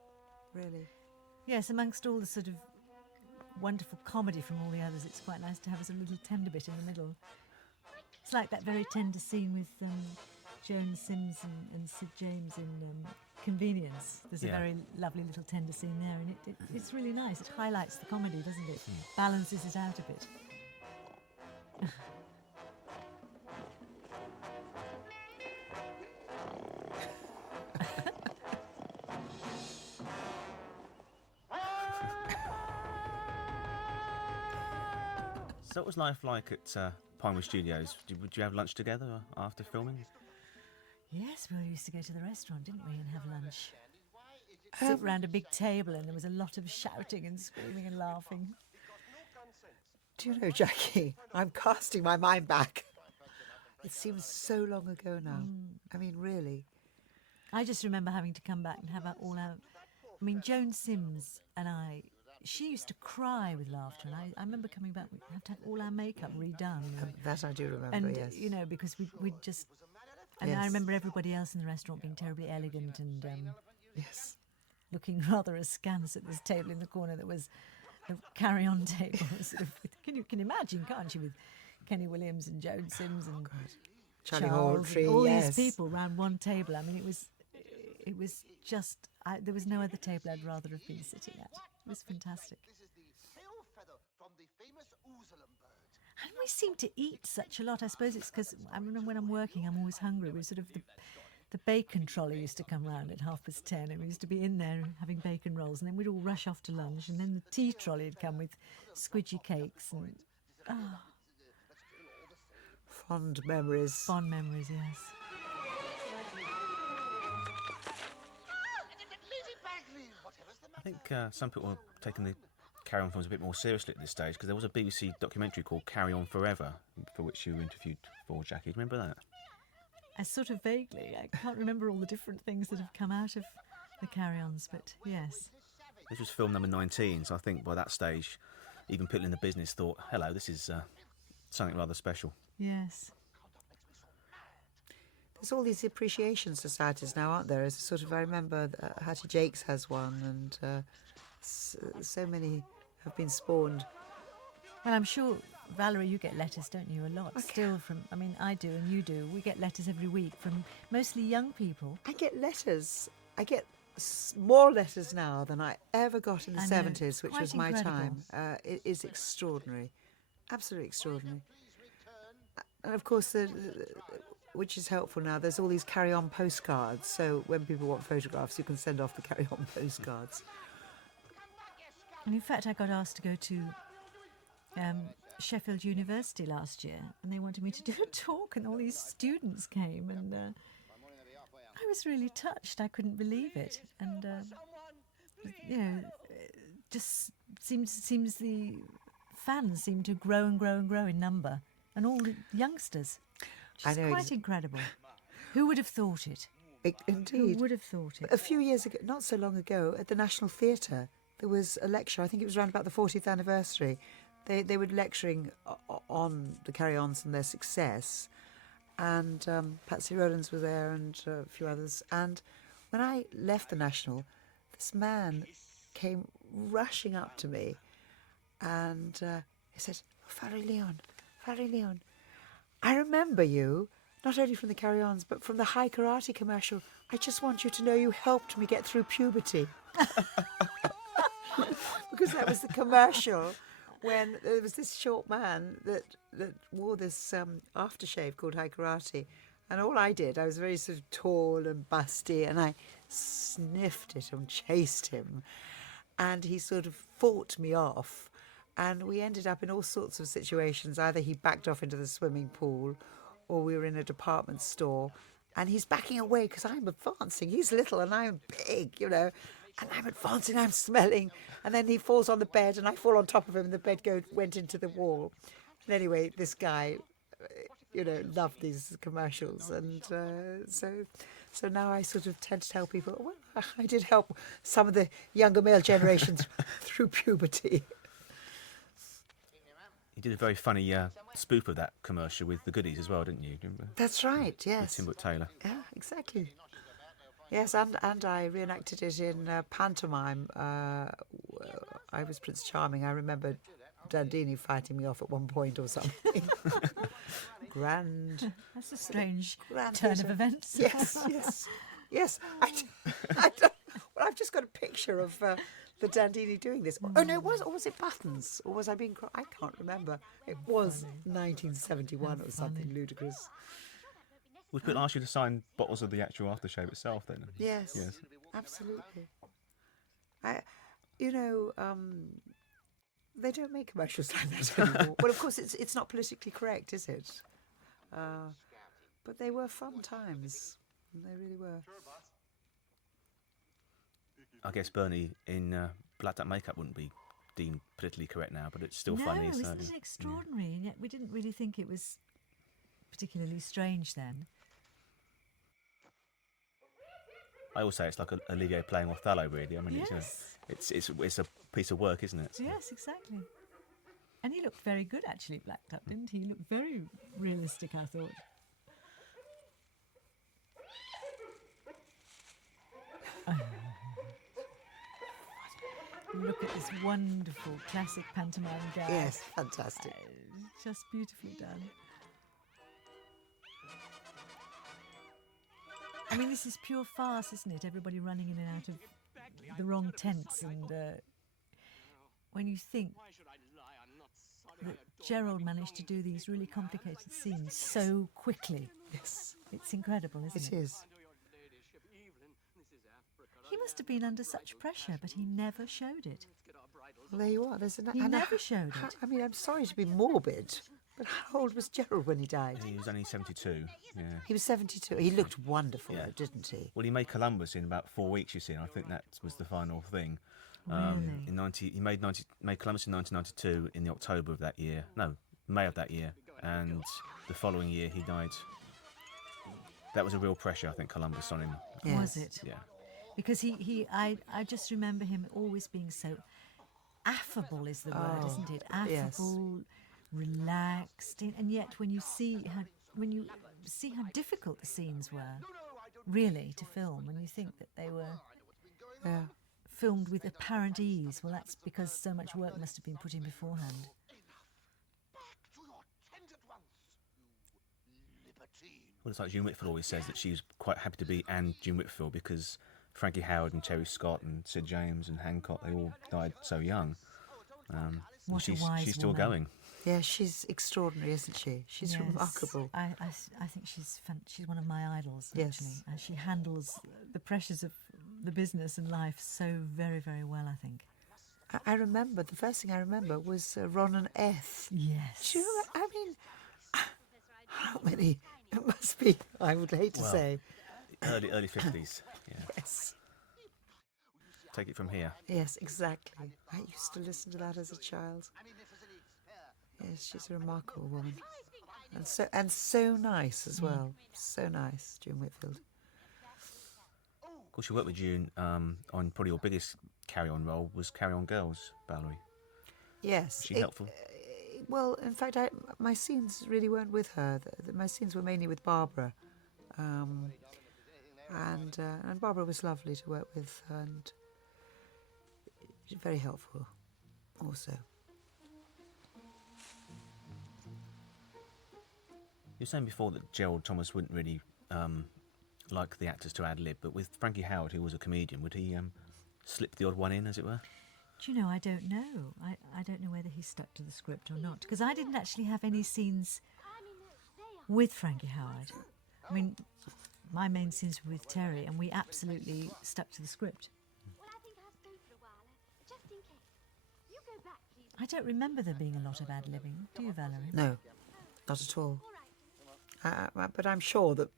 really. Yes, amongst all the sort of wonderful comedy from all the others, it's quite nice to have us a little tender bit in the middle. It's like that very tender scene with Joan Sims and Sid James in Convenience. There's a very lovely little tender scene there, and it's really nice. It highlights the comedy, doesn't it? Balances it out a bit. So what was life like at Pinewood Studios? Would you have lunch together after filming? Yes, we all used to go to the restaurant, didn't we, and have lunch. Sit round a big table, and there was a lot of shouting and screaming and laughing. Do you know, Jackie, I'm casting my mind back. It seems so long ago now. I mean, really. I just remember having to come back and have all our... I mean, Joan Sims and she used to cry with laughter, and I remember coming back, we'd have to have all our makeup redone. That I do remember, And, yes. you know, because we'd just... And Yes. I remember everybody else in the restaurant being terribly elegant and Yes. looking rather askance at this table in the corner that was the carry-on table. Sort of, can you imagine, can't you, with Kenny Williams and Joan Sims and Charlie Charles Hawtrey, and all yes. these people around one table. I mean, it was just... there was no other table I'd rather have been sitting at. It was fantastic. This is the tail feather from the famous Oozlem bird. And we seem to eat such a lot. I suppose it's because when I'm working, I'm always hungry. We sort of the bacon trolley used to come round at 10:30, and we used to be in there having bacon rolls, and then we'd all rush off to lunch, and then the tea trolley would come with squidgy cakes and Fond memories. fond memories. Yes. Lady Bagley, whatever's the I think some people are taking the Carry On films a bit more seriously at this stage, because there was a BBC documentary called Carry On Forever, for which you were interviewed for, Jackie. Remember that? I sort of vaguely. I can't remember all the different things that have come out of the carry-ons, but yes. This was film number 19, so I think by that stage, even people in the business thought, hello, this is something rather special. Yes. There's all these appreciation societies now, aren't there? It's sort of, I remember Hattie Jakes has one, and so many have been spawned. Well, I'm sure, Valerie, you get letters, don't you, a lot? Still from, I mean, I do and you do. We get letters every week from mostly young people. I get letters. I get more letters now than I ever got in the I know, 70s, it's which quite was my incredible. time. It is extraordinary. Absolutely extraordinary. And of course, which is helpful now, there's all these carry-on postcards. So when people want photographs, you can send off the carry-on postcards. And in fact, I got asked to go to Sheffield University last year, and they wanted me to do a talk, and all these students came, and I was really touched. I couldn't believe it, and you know, just seems the fans seem to grow and grow and grow in number, and all the youngsters. I It's know quite incredible. Who would have thought it? Indeed. Who would have thought it? A few years ago, not so long ago, at the National Theatre, there was a lecture. I think it was around about the 40th anniversary. They were lecturing on the carry-ons and their success, and Patsy Rowlands was there and a few others. And when I left the National, this man came rushing up to me, and he said, "Farry Leon, I remember you, not only from the carry-ons, but from the high karate commercial. I just want you to know you helped me get through puberty." Because that was the commercial when there was this short man that wore this aftershave called high karate. And all I did, I was very sort of tall and busty, and I sniffed at him, chased him. And he sort of fought me off. And we ended up in all sorts of situations. Either he backed off into the swimming pool, or we were in a department store. And he's backing away because I'm advancing. He's little and I'm big, you know. And I'm advancing, I'm smelling. And then he falls on the bed and I fall on top of him and the bed went into the wall. And anyway, this guy, you know, loved these commercials. And so now I sort of tend to tell people, well, I did help some of the younger male generations through puberty. You did a very funny spoof of that commercial with the goodies as well, didn't you? Remember? That's right, With yes. Tim Taylor. Yeah, exactly. Yes, and I reenacted it in pantomime. I was Prince Charming. I remember Dandini fighting me off at one point or something. Grand. That's a strange grand turn of theatre. events. Yes. Well, I've just got a picture of the Dandini doing this. Oh no, or was it Buttons? Or was I being? I can't remember. It was 1971 or something ludicrous. Would people ask you to sign bottles of the actual aftershave itself then? Yes. Absolutely. They don't make commercials like that anymore. Well, of course, it's not politically correct, is it? But they were fun times. They really were. I guess Bernie in blacked out makeup wouldn't be deemed politically correct now, but it's still no, funny. So, isn't it extraordinary? And yet we didn't really think it was particularly strange then. I always say it's like Olivier playing Othello, really. I mean, Yes. it's a piece of work, isn't it? So- Yes, exactly. And he looked very good, actually, blacked up, didn't he? He looked very realistic, I thought. Look at this wonderful classic pantomime guy. Yes, fantastic. Just beautifully done. I mean, this is pure farce, isn't it? Everybody running in and out of the wrong tents. And when you think that Gerald managed to do these really complicated scenes so quickly, Yes, it's incredible, isn't it? it is. He must have been under such pressure, but he never showed it. Well, there you are. There's an. He and never showed how- it. I mean, I'm sorry to be morbid, but how old was Gerald when he died? He was only 72. Yeah. He was 72. He looked wonderful, Yeah. though, didn't he? Well, he made Columbus in about 4 weeks. You see, and I think that was the final thing. Really? He made Columbus in 1992 in the October of that year. No, May of that year, and the following year he died. That was a real pressure, I think, Columbus on him. Was Yes. it? Yeah. Because I just remember him always being so affable is the word, Oh, isn't it? yes. Affable, relaxed, and yet when you see how difficult the scenes were, really, to film, and you think that they were Yeah. filmed with apparent ease, well, that's because so much work must have been put in beforehand. Back to your tent at once, you libertine. Well, it's like June Whitfield always says that she was quite happy to be Anne June Whitfield because Frankie Howard and Terry Scott and Sid James and Hancock, they all died so young. And What a she's wise still woman. going. Yeah, she's extraordinary, isn't she? She's Yes, remarkable. I think she's she's one of my idols, Yes. actually. And she handles the pressures of the business and life so very, very well, I think. I remember, the first thing I remember was Ron and Eth. Yes. Do you remember, I mean, how many? It must be, I would hate to Well, say. Early 50s. Yeah. Yes. Take it from here. Yes, exactly. I used to listen to that as a child. Yes, she's a remarkable woman. And so nice as well. So nice, June Whitfield. Of course, you worked with June on probably your biggest carry-on role was Carry On Girls, Valerie. Yes. Was she helpful? Well, in fact, my scenes really weren't with her. My scenes were mainly with Barbara. And Barbara was lovely to work with, and very helpful also. You were saying before that Gerald Thomas wouldn't really like the actors to ad-lib, but with Frankie Howard, who was a comedian, would he slip the odd one in, as it were? Do you know, I don't know. I don't know whether he stuck to the script or not, because I didn't actually have any scenes with Frankie Howard. I mean, my main scenes were with Terry, and we absolutely stuck to the script. Well, I think I'll stay for a while, just in case. You go back, please. I don't remember there being a lot of ad-libbing, do you, Valerie? No, not at all. But I'm sure that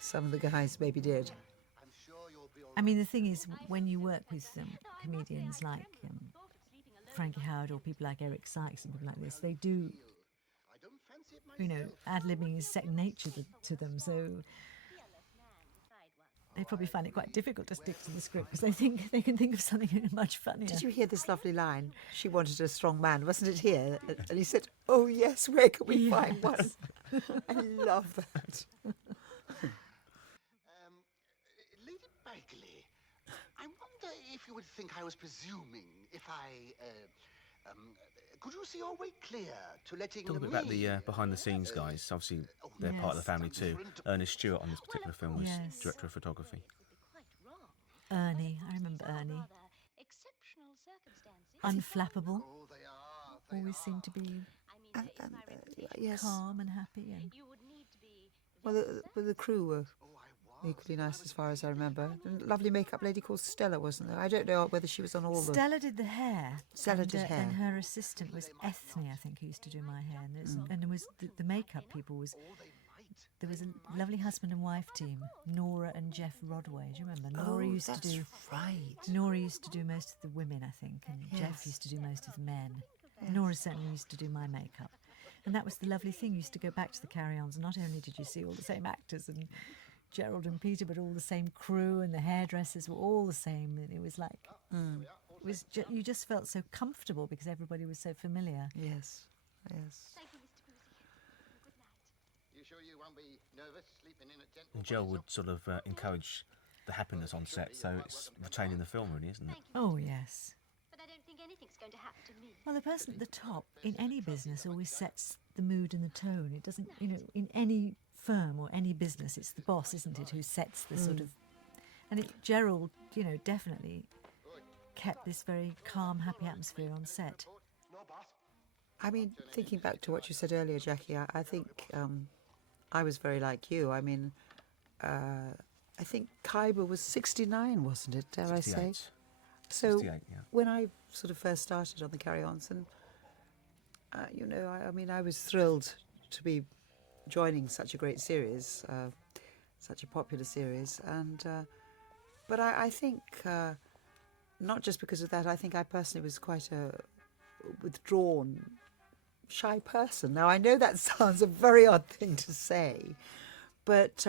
some of the guys maybe did. I mean, the thing is, when you work with comedians like Frankie Howard or people like Eric Sykes and people like this, they do, you know, ad-libbing is second nature to them, so they probably find it quite difficult to stick to the script because they think they can think of something much funnier. Did you hear this lovely line? She wanted a strong man, wasn't it here? And he said, "Oh yes, where can we find one?" I love that. Lady Bagley, I wonder if you would think I was presuming if I, could you see your way clear to letting Talk a bit me... about the behind-the-scenes guys. Obviously, they're part of the family too. Ernest Stewart on this particular film was Yes. director of photography. Ernie, I remember Ernie. Exceptional circumstances. Unflappable, Oh, they are. always seemed to be And yes, calm and happy. And You would need to be well, the crew were equally nice as far as I remember. And a lovely makeup lady called Stella, wasn't there? I don't know whether she was on all of them. Stella did the hair. Stella and, did hair. And her assistant was Ethne, I think, who used to do my hair. And there was the makeup people was there was a lovely husband and wife team, Nora and Jeff Rodway. Do you remember? Nora used that's to do. right. Nora used to do most of the women, I think, and Jeff Yes. used to do most of the men. Nora certainly used to do my makeup. And that was the lovely thing. You used to go back to the carry-ons, and not only did you see all the same actors and Gerald and Peter, but all the same crew, and the hairdressers were all the same. And it was like, it was you just felt so comfortable because everybody was so familiar. Yes, yes. Thank you, Mr. Boosey. Good night. You sure you won't be nervous sleeping in a tent? And Joel would sort of encourage the happiness on set, so it's retained in the film, really, isn't it? Oh, yes. But I don't think anything's going to happen to me. Well, the person at the top in any business always sets the mood and the tone. It doesn't, in any firm or any business, it's the boss, isn't it, who sets the sort of... And Gerald, definitely kept this very calm, happy atmosphere on set. I mean, thinking back to what you said earlier, Jackie, I think I was very like you. I mean, I think Khyber was 69, wasn't it, dare I say? 68. So 68, yeah. when I sort of first started on the carry-ons, and, I mean, I was thrilled to be joining such a great series, such a popular series. And but I think, not just because of that, I think I personally was quite a withdrawn, shy person. Now, I know that sounds a very odd thing to say, but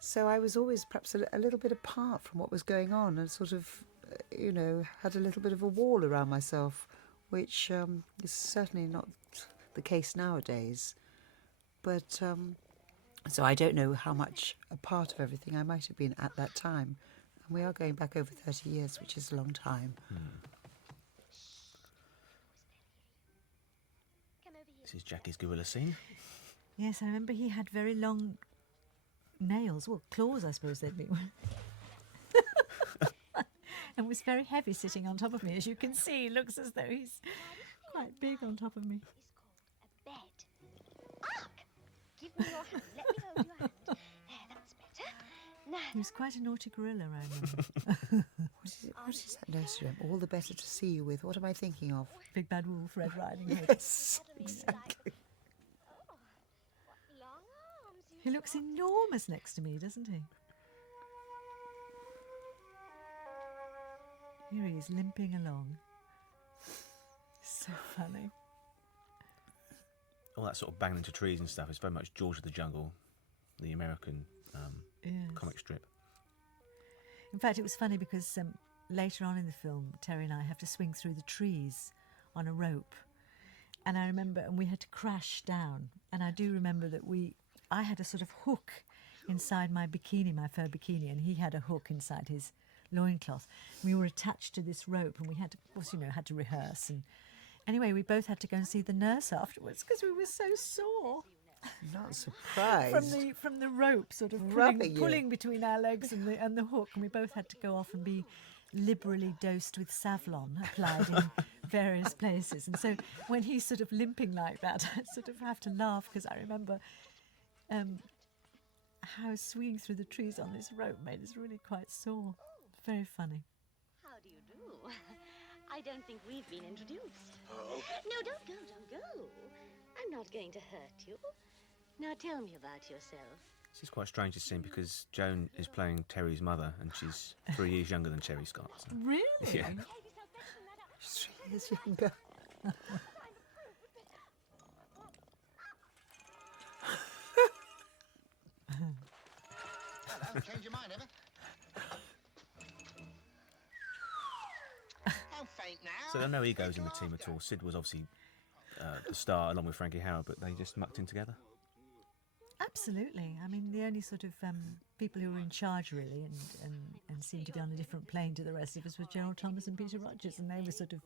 so I was always perhaps a little bit apart from what was going on, and sort of, had a little bit of a wall around myself, which is certainly not the case nowadays. But so I don't know how much a part of everything I might have been at that time. And we are going back over 30 years, which is a long time. Come over here. This is Jackie's gorilla scene. Yes, I remember he had very long nails, well, claws, I suppose they'd be. And was very heavy sitting on top of me. As you can see, he looks as though he's quite big on top of me. Is called a bed. Ark! Give me your hand. Let me hold your hand. There, that's better. Now, He was quite a naughty gorilla, I remember. What is that nursery rhyme? All the better to see you with. What am I thinking of? Big Bad Wolf, Red Riding Hood. Yes, exactly. what long arms you He looks enormous next to me, doesn't he? Here he is, limping along. So funny. All that sort of banging into trees and stuff is very much George of the Jungle, the American Yes. comic strip. In fact, it was funny because later on in the film, Terry and I have to swing through the trees on a rope. And I remember, and we had to crash down. And I do remember that I had a sort of hook inside my bikini, my fur bikini, and he had a hook inside his loincloth. We were attached to this rope, and we had to, of course, had to rehearse. And anyway, we both had to go and see the nurse afterwards because we were so sore Not surprised. from the rope, sort of Rubbing you. pulling between our legs and the hook, and we both had to go off and be liberally dosed with Savlon applied in various places. And so when he's sort of limping like that, I sort of have to laugh because I remember how swinging through the trees on this rope made us really quite sore. Very funny. How do you do? I don't think we've been introduced. No, don't go. I'm not going to hurt you. Now tell me about yourself. This is quite a strange scene because Joan is playing Terry's mother and she's 3 years younger than Terry Scott. So. Really? Yeah. She's 3 years younger. Hello, change your mind, ever? Don't faint now. So there are no egos in the team at all. Sid was obviously the star along with Frankie Howard, but they just mucked in together. Absolutely. I mean, the only sort of people who were in charge, really, and seemed to be on a different plane to the rest of us were Gerald Thomas and Peter Rogers, and they were sort of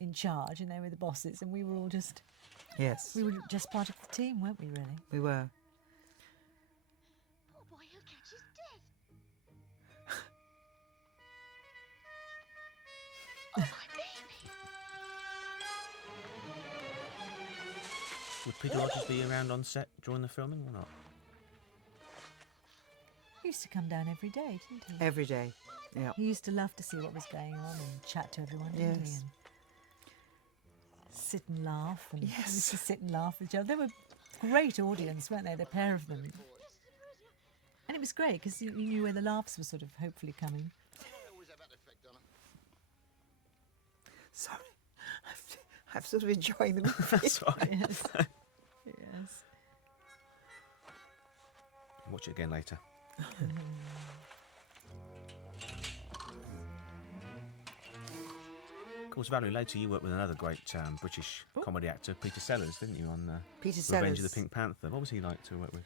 in charge, and they were the bosses, and we were all just... Yes, We were just part of the team, weren't we, really? we were. Oh boy, he'll catch his death. Oh, my baby. Would Peter Rogers be around on set during the filming or not? He used to come down every day, didn't he? Every day. Yeah. He used to love to see what was going on and chat to everyone, didn't he? Yes. And sit and laugh. And we Yes. used to sit and laugh with each other. There were great audience, weren't they? The pair of them. And it was great because you knew where the laughs were sort of hopefully coming. Sorry, I'm sort of enjoying the movie. That's right. Yes. Yes. Watch it again later. Of course, Valerie, later you worked with another great British comedy actor, Peter Sellers, didn't you, on Peter Revenge of Sellers. the Pink Panther? What was he like to work with?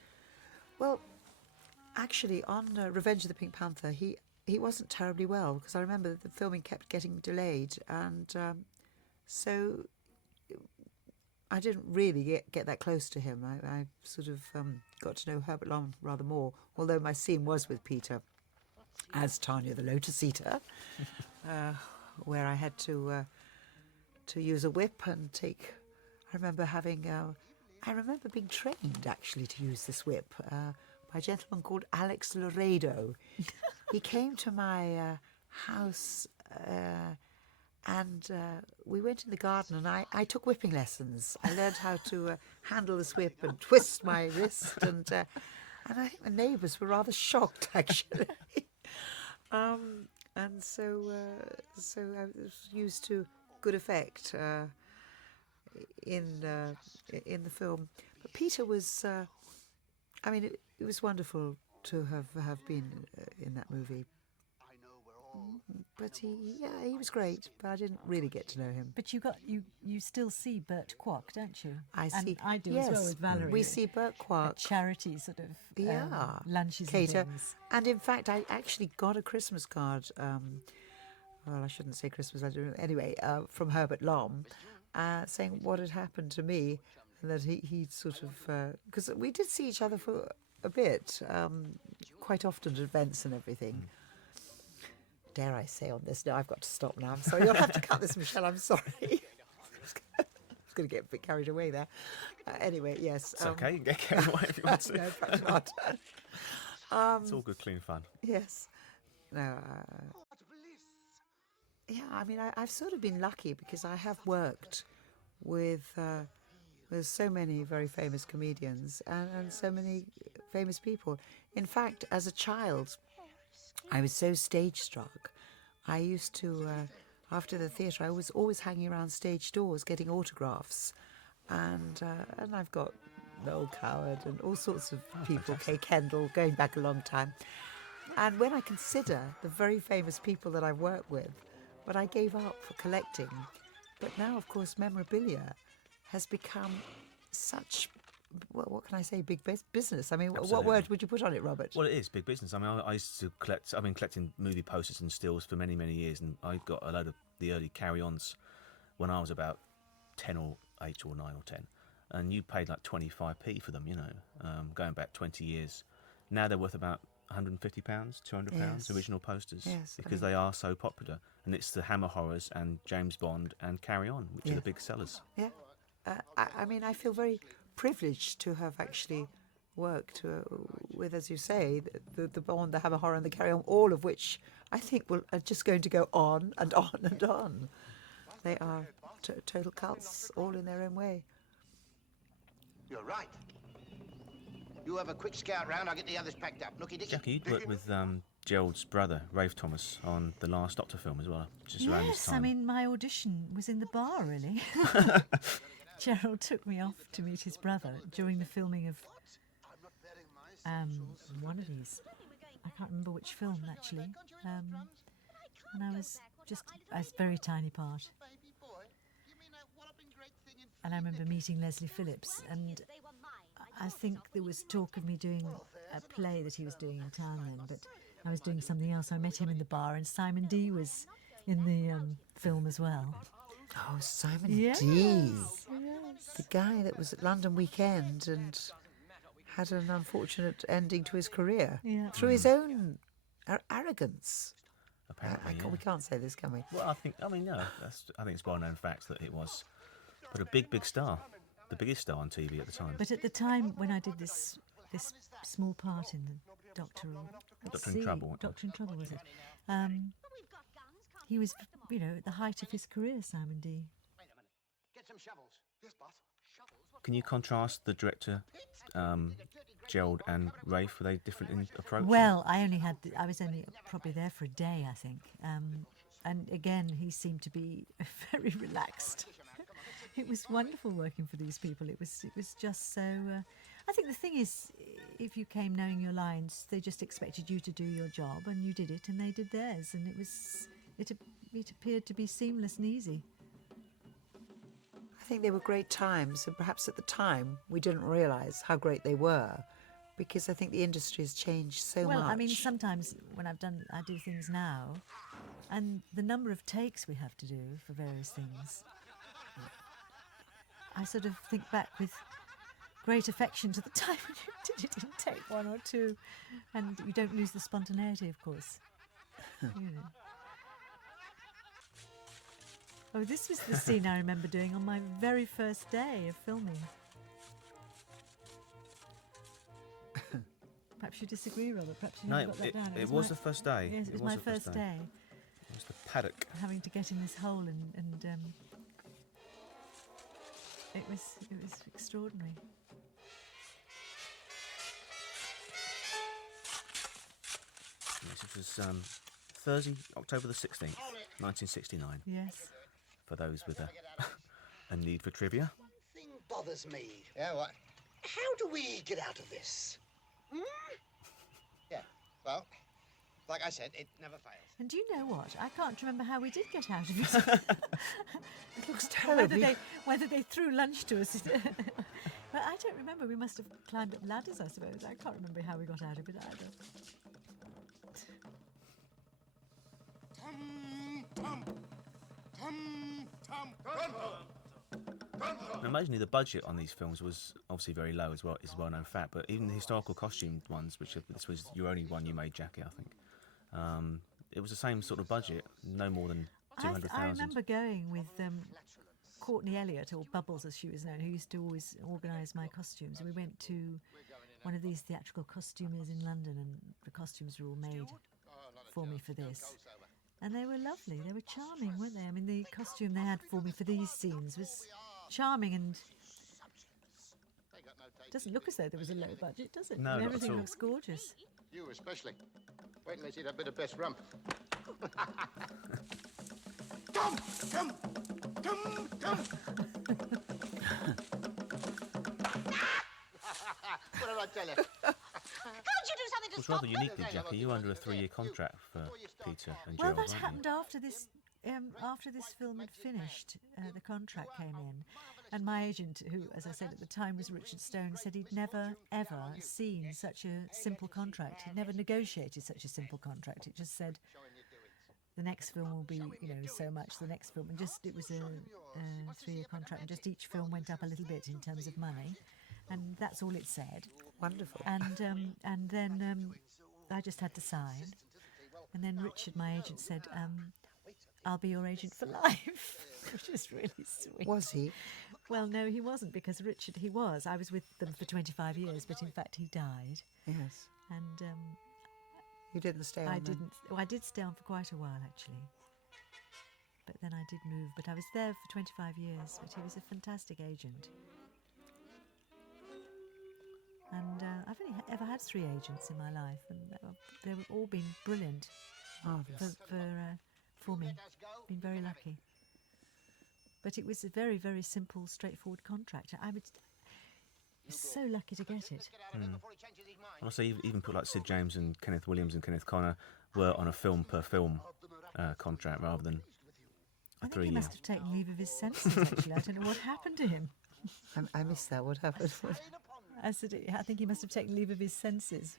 Well, actually, on Revenge of the Pink Panther, he wasn't terribly well because I remember that the filming kept getting delayed, and so I didn't really get that close to him. I sort of got to know Herbert Lom rather more, although my scene was with Peter as Tanya the Lotus Eater, where I had to use a whip and take. I remember being trained actually to use this whip by a gentleman called Alex Laredo. He came to my house and we went in the garden and I took whipping lessons. I learned how to handle this whip and twist my wrist, and I think the neighbours were rather shocked actually. And so I was used to good effect in the film. But Peter was, I mean, it was wonderful to have been in that movie. But he was great, but I didn't really get to know him. But you still see Bert Kwok, don't you? I And see. I do yes, as well with Valerie. we see Bert At Kwok. charity sort of Yeah. lunches Cater. and things. And in fact, I actually got a Christmas card. Well, I shouldn't say Christmas. I don't know. Anyway, from Herbert Lom, saying what had happened to me, and that he sort of because we did see each other for a bit, quite often at events and everything. Dare I say on this? No, I've got to stop now. I'm sorry. You'll have to cut this, Michelle. I'm sorry. I was going to get a bit carried away there. Anyway, yes. It's okay, you can get carried away if you want to. No, perhaps not. It's all good, clean fun. Yes. No. Yeah, I mean, I've sort of been lucky because I have worked with so many very famous comedians and so many famous people. In fact, as a child, I was so stage struck. I used to, after the theatre, I was always hanging around stage doors getting autographs, and I've got Noel Coward and all sorts of people, Kay Kendall, going back a long time. And when I consider the very famous people that I've worked with, but I gave up for collecting, but now, of course, memorabilia has become such. What can I say? Big business. I mean, what Absolutely. word would you put on it, Robert? Well, it is big business. I mean, I used to collect. I've been collecting movie posters and stills for many, many years, and I got a load of the early carry-ons when I was about 10 or 8 or 9 or 10, and you paid like 25p for them. You know, going back 20 years. Now they're worth about £150, £200 Yes. original posters, Yes, I because mean- they are so popular, and it's the Hammer Horrors and James Bond and Carry On, which are Yeah. the big sellers. Yeah. I mean, I feel very privileged to have actually worked with, as you say, the Bond, the Hammer Horror and the Carry On, all of which I think are just going to go on and on and on. They are total cults, all in their own way. You're right. You have a quick scout round, I'll get the others packed up. Nookie Dickie. Jackie, you'd worked with Gerald's brother, Rafe Thomas, on the last Doctor film as well, just around this Yes, time. I mean, my audition was in the bar, really. Gerald took me off to meet his brother during the filming of one of these. I can't remember which film, actually. And I was just a very tiny part. And I remember meeting Leslie Phillips, and I think there was talk of me doing a play that he was doing in town then, but I was doing something else. I met him in the bar, and Simon D was in the film as well. Oh, Simon Yes, D. yes. The guy that was at London Weekend and had an unfortunate ending to his career Yeah. through his own arrogance. Apparently, yeah. We can't say this, can we? Well, I think it's well-known fact that it was, but a big star, the biggest star on TV at the time. But at the time when I did this small part in the Doctor in Trouble. Doctor in Trouble, was it? He was, at the height of his career, Simon D. Get some shovels. Yes, boss. Shovels? Can you contrast the director, Gerald and Rafe? Were they different in approach? Well, I was only probably there for a day, I think. And again, he seemed to be very relaxed. It was wonderful working for these people. It was just so. I think the thing is, if you came knowing your lines, they just expected you to do your job, and you did it, and they did theirs, and it appeared to be seamless and easy. I think they were great times, and perhaps at the time we didn't realise how great they were, because I think the industry has changed so much. Well, I mean, sometimes when I do things now, and the number of takes we have to do for various things, I sort of think back with great affection to the time when you did it in take 1 or 2, and you don't lose the spontaneity, of course. You know. Oh, this was the scene I remember doing on my very first day of filming. Perhaps you disagree, Robert. Perhaps you never got that down. It was the first day. Yes, it was my first day. It was the paddock. Having to get in this hole and it was extraordinary. Yes, it was Thursday, October the 16th, 1969. Yes. For those with a need for trivia. One thing bothers me. Yeah, what? How do we get out of this? Yeah, well, like I said, it never fails. And do you know what? I can't remember how we did get out of it. it looks terrible. Whether they threw lunch to us. But I don't remember. We must have climbed up ladders, I suppose. I can't remember how we got out of it either. Now, amazingly, the budget on these films was obviously very low as well. It's a well-known fact. But even the historical costume ones, this was your only one you made, Jackie, I think. It was the same sort of budget, no more than 200,000. I remember going with Courtney Elliott, or Bubbles as she was known, who used to always organise my costumes. We went to one of these theatrical costumers in London, and the costumes were all made for me for this. And they were lovely. They were charming, weren't they? I mean, the costume they had for me for these scenes was charming, and it doesn't look as though there was a low budget, does it? No, And not at everything all. looks gorgeous. You especially. Wait till they see that bit of best rump. Come! What did I tell you? How'd you do something to It was stop rather unique, Jackie. You were under a 3-year contract for Peter and Well, Gerald, that weren't you? happened after this. After this film had finished, the contract came in, and my agent, who, as I said at the time, was Richard Stone, said he'd never ever seen such a simple contract. He'd never negotiated such a simple contract. It just said the next film will be, so much. The next film, and it was a 3-year contract, and just each film went up a little bit in terms of money, and that's all it said. Wonderful. And then I just had to sign, and then Richard, my agent, said, I'll be your agent for life, which is really sweet. Was he? Well, no, he wasn't, because Richard, he was. I was with them for 25 years, but in fact he died. Yes. And You didn't stay on I then? didn't. Well, I did stay on for quite a while, actually. But then I did move. But I was there for 25 years, but he was a fantastic agent. And I've only ever had 3 agents in my life, and they've all been brilliant Marvellous. for me. Been very lucky. But it was a very, very simple, straightforward contract. I was so lucky to get it. I'll say even put like Sid James and Kenneth Williams and Kenneth Connor were on a film-per-film contract rather than a I think 3-year. he must have taken leave of his senses, actually. I don't know what happened to him. I missed that. What happened? I think he must have taken leave of his senses.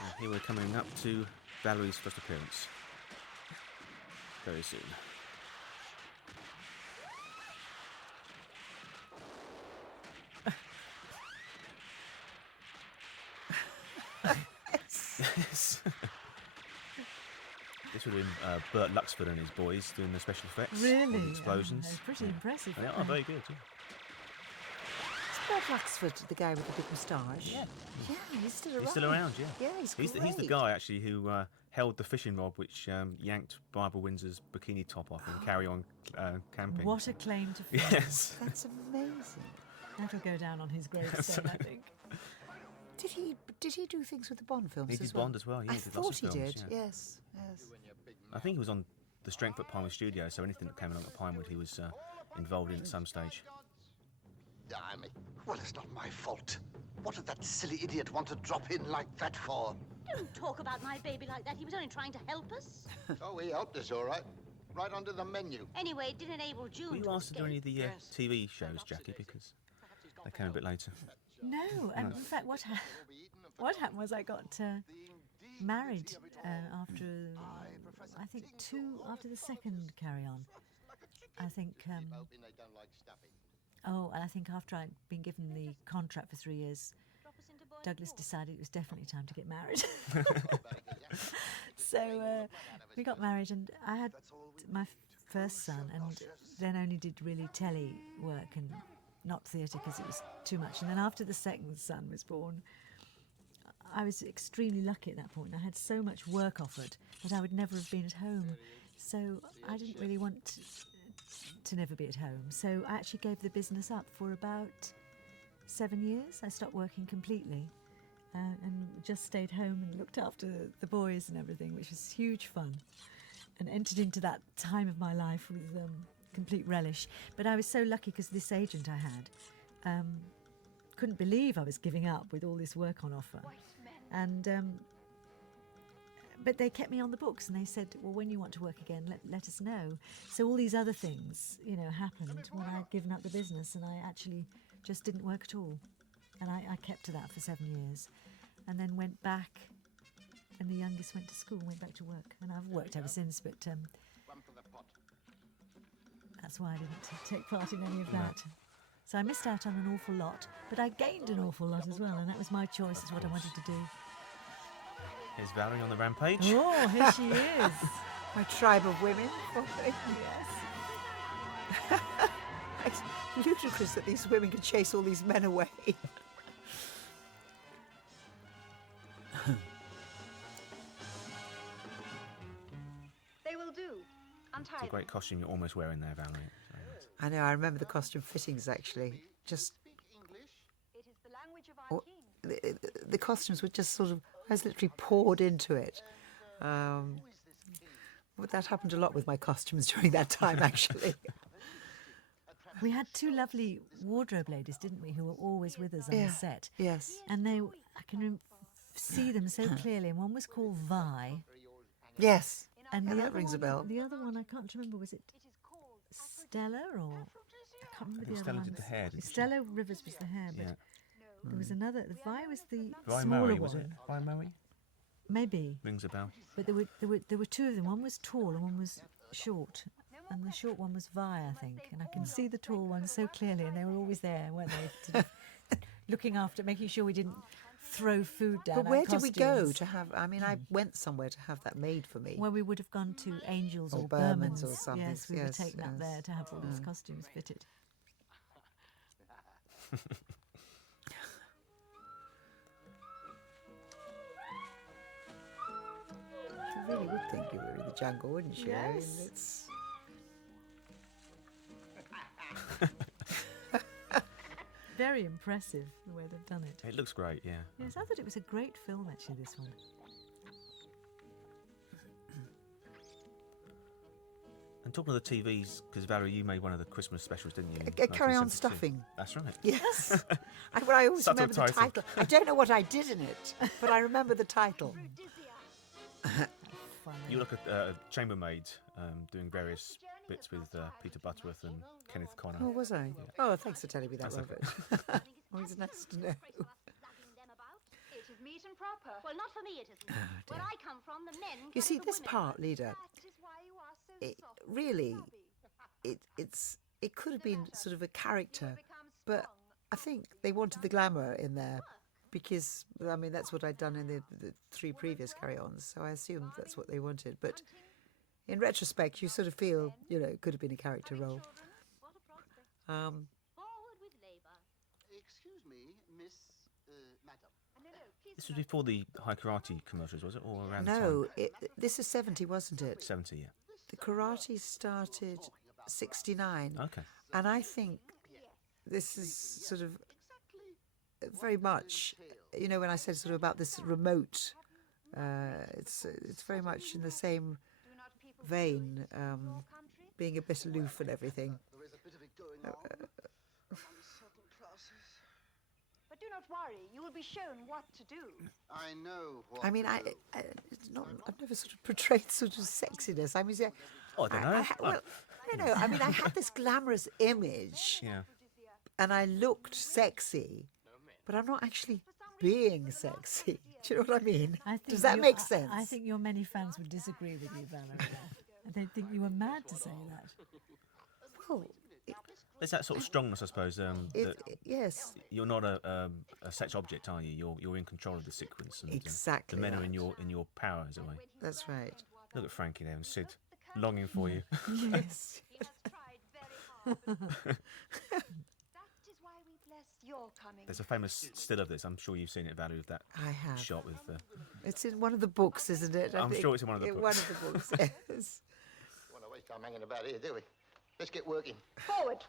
And here we're coming up to Valerie's first appearance. Very soon. Yes. This would have been Burt Luxford and his boys doing the special effects. All Really? the explosions. Pretty impressive. They are very good, yeah. Fred Luxford the guy with the big moustache? Yeah. Yeah, he's still around. He's still around, yeah. Yeah, he's He's great. the guy, actually, who held the fishing rod which yanked Barbara Windsor's bikini top off and Carry On camping. What a claim to fame. Yes. That's amazing. That'll go down on his gravestone, I think. Did he do things with the Bond films He did as well? Bond as well, yeah. I he did thought lots he of films, did. yeah. Yes, yes. I think he was on the Strength at Pinewood Studio, so anything that came along at Pinewood he was involved in at some stage. Damn it. Well, it's not my fault. What did that silly idiot want to drop in like that for? Don't talk about my baby like that. He was only trying to help us. Oh, he helped us, all right. Right under the menu. Anyway, it didn't enable June Were you to asked to do any of escape. the TV shows, Jackie, because they came a bit later? No, and in fact, what happened was I got married after, I think, after the second Carry On. I think, and I think after I'd been given the contract for 3 years, Douglas decided it was definitely time to get married. So we got married, and I had my first son, and then only did really telly work and not theatre because it was too much. And then after the second son was born, I was extremely lucky at that point. I had so much work offered that I would never have been at home. So I didn't really want to never be at home. So I actually gave the business up for about 7 years. I stopped working completely and just stayed home and looked after the boys and everything, which was huge fun, and entered into that time of my life with complete relish. But I was so lucky because this agent I had couldn't believe I was giving up with all this work on offer. And but they kept me on the books, and they said, well, when you want to work again, let us know. So all these other things, happened when I'd given up the business, and I actually just didn't work at all. And I kept to that for 7 years, and then went back, and the youngest went to school, went back to work. And I've worked ever since, but that's why I didn't take part in any of that. So I missed out on an awful lot, but I gained an awful lot as well, and that was my choice, is what I wanted to do. Here's Valerie on the rampage. Oh, here she is. My tribe of women. Yes. It's ludicrous that these women can chase all these men away. They will do. Untie It's a great costume you're almost wearing there, Valerie. So, yes. I know, I remember the costume fittings, actually. Just, It is the language of our king. the costumes were just sort of, I was literally poured into it. But that happened a lot with my costumes during that time, actually. We had two lovely wardrobe ladies, didn't we, who were always with us on the set. Yes. And I can see them so clearly. And one was called Vi. Yes. And Yeah, the that other rings a one, bell. The other one, I can't remember, was it Stella or... I can't remember the other Stella one. did the hair, didn't she? Stella Rivers was the hair, but Yeah. there was another... Vi was the Vi smaller Murray, one. was it? Vi Murray? Maybe. Rings a bell. But there were two of them. One was tall and one was short. And the short one was Vi, I think. And I can see the tall one so clearly, and they were always there, weren't they? Sort of looking after, making sure we didn't throw food down. But our where did we go costumes. to have... I mean, I went somewhere to have that made for me. Well, we would have gone to Angels Or or Berman's Berman's. or something. Yes, we were Yes, taken up yes. there to have all these costumes fitted. You really would think you were in the jungle, wouldn't you? I mean, Yes. it's... Very impressive, the way they've done it. It looks great, yeah. Yes, I thought it was a great film, actually, this one. And talking of the TVs, because Valerie, you made one of the Christmas specials, didn't you? in Carry On 1972? Stuffing. That's right. Yes. I always Subtle remember the title. title. I don't know what I did in it, but I remember the title. Funny. You were like a chambermaid doing various bits with Peter Butterworth and Kenneth Connor. Oh, was I? Oh, thanks for telling me that, That's Robert. Always nice to know. It is meet and proper. Well, not for me, it isn't. Where I come from, the men You see, carry the this women. part, Leader, That is why you are so it soft. really, it could have been sort of a character, but I think they wanted the glamour in there because, I mean, that's what I'd done in the three previous carry-ons, so I assumed that's what they wanted. But in retrospect, you sort of feel, it could have been a character role. What a prospect. Forward with labour. Excuse me, Miss, Madam. This was before the high karate commercials, was it? Or around the No, time? this is 70, wasn't it? 70, yeah. The karate started 69. Okay. And I think this is sort of very much, you know, when I said sort of about this remote, it's very much in the same vein, being a bit aloof and everything. There is a bit of it going on among certain classes. But do not worry, you will be shown what to do. I know what I mean, to do. I've never sort of portrayed sort of sexiness. I mean, Oh, I don't know. well, no, I mean, I had this glamorous image, Yeah. and I looked sexy, but I'm not actually being sexy. Do you know what I mean? Does that make sense? I think your many fans would disagree with you, Valeria. They think you were mad to say that. Well, There's that sort of strongness, I suppose. That yes, you're not a sex object, are you? You're in control of the sequence. And, Exactly the men are right. in your power, as a way. that's right. Look at Frankie there and Sid, longing for you. Yes. He has tried very hard. That is why we bless your coming. There's a famous still of this. I'm sure you've seen it, Valerie, of that I have. shot with. It's in one of the books, isn't it? I'm sure it's in one of the books. One of the books, yes. Want to waste time hanging about here, do we? Let's get working. Forward.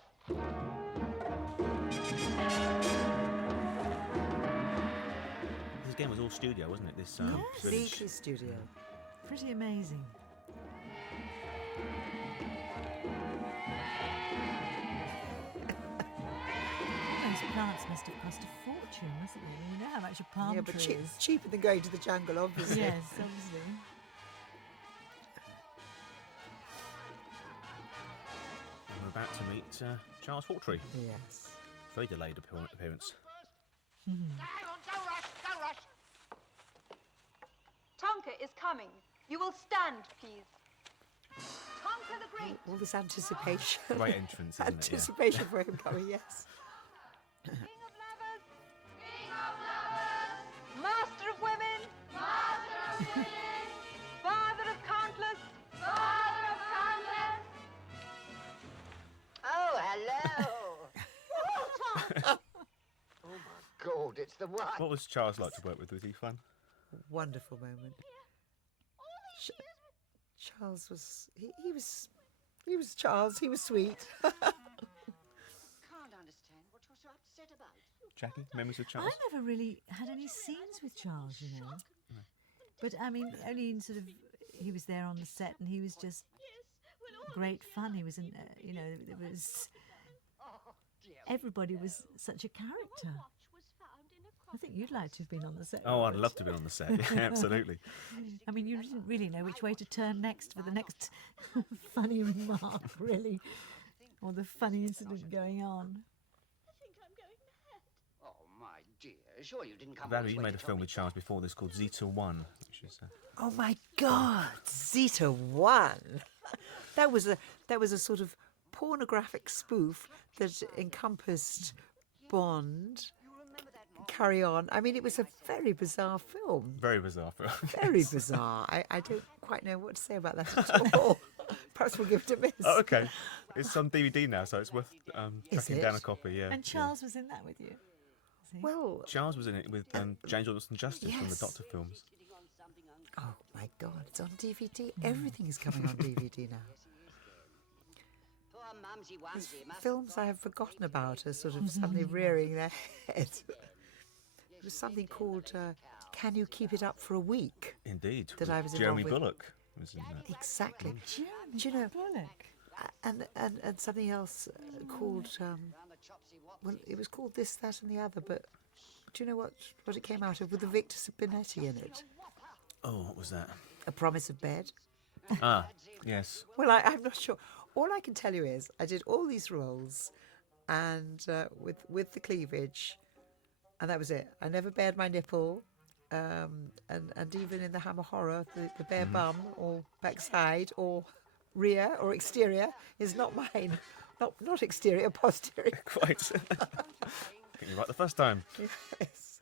This game was all studio, wasn't it? This Yes. village. Completely studio. Pretty amazing. Those plants must have cost a fortune, mustn't they? You know how much a palm Yeah, tree but is. cheaper than going to the jungle, obviously. Yes, obviously. And we're about to meet Charles Hawtrey. Yes. Very delayed appearance. Hang on, don't rush, don't rush. Tonka is coming. You will stand, please. Tonka the Great. All this anticipation. Great entrance, isn't it? Yeah. Anticipation for him coming, yes. King of lovers. King of lovers. Master of women. Master of women. Father of countless. Father of countless. Oh, hello. Oh, my God, it's the one. What was Charles like to work with? Was he fun? Wonderful moment. Charles was he was Charles. He was sweet. Can't understand what you're so upset about. Jackie, memories of Charles? I never really had any scenes with Charles, you know. But I mean, only in sort of, he was there on the set and he was just great fun. He was in, you know, there was, everybody was such a character. I think you'd like to have been on the set. Oh, I'd Robert. love to be on the set. Yeah, absolutely. I mean, you didn't really know which way to turn next for the next funny remark, really, or the funny incident going on. Oh, my dear, sure you didn't come all Valerie, this you way made to a tell film me with Charles before this called Zeta 1, which is... Oh my God, Zeta 1. That was a sort of pornographic spoof that encompassed Bond. Carry On. I mean, it was a very bizarre film. Very bizarre film. Very bizarre. I don't quite know what to say about that at all. Perhaps we'll give it a miss. Oh, okay. It's on DVD now, so it's worth tracking down it? a copy, yeah. And Charles was in that with you. Well, Charles was in it with James Wilson Justice from the yes. Doctor films. oh my God, it's on DVD. Everything is coming on DVD now. Poor Mumsy These Wumsy must films I have forgotten about are sort of suddenly rearing their head. There was something called Can You Keep It Up for a Week? Indeed. That I was Jeremy involved with. Bullock was in that. Exactly. Jeremy Do you know, Bullock. and something else called, well, it was called This, That and the Other, but do you know what it came out of with the Victor Spinetti in it? Oh, what was that? A Promise of Bed. Ah, yes. Well, I'm not sure. All I can tell you is I did all these roles and with the cleavage, and that was it. I never bared my nipple, and even in the Hammer Horror, the bare bum or backside or rear or exterior is not mine. Not exterior, posterior. Quite. Getting you right the first time. Yes.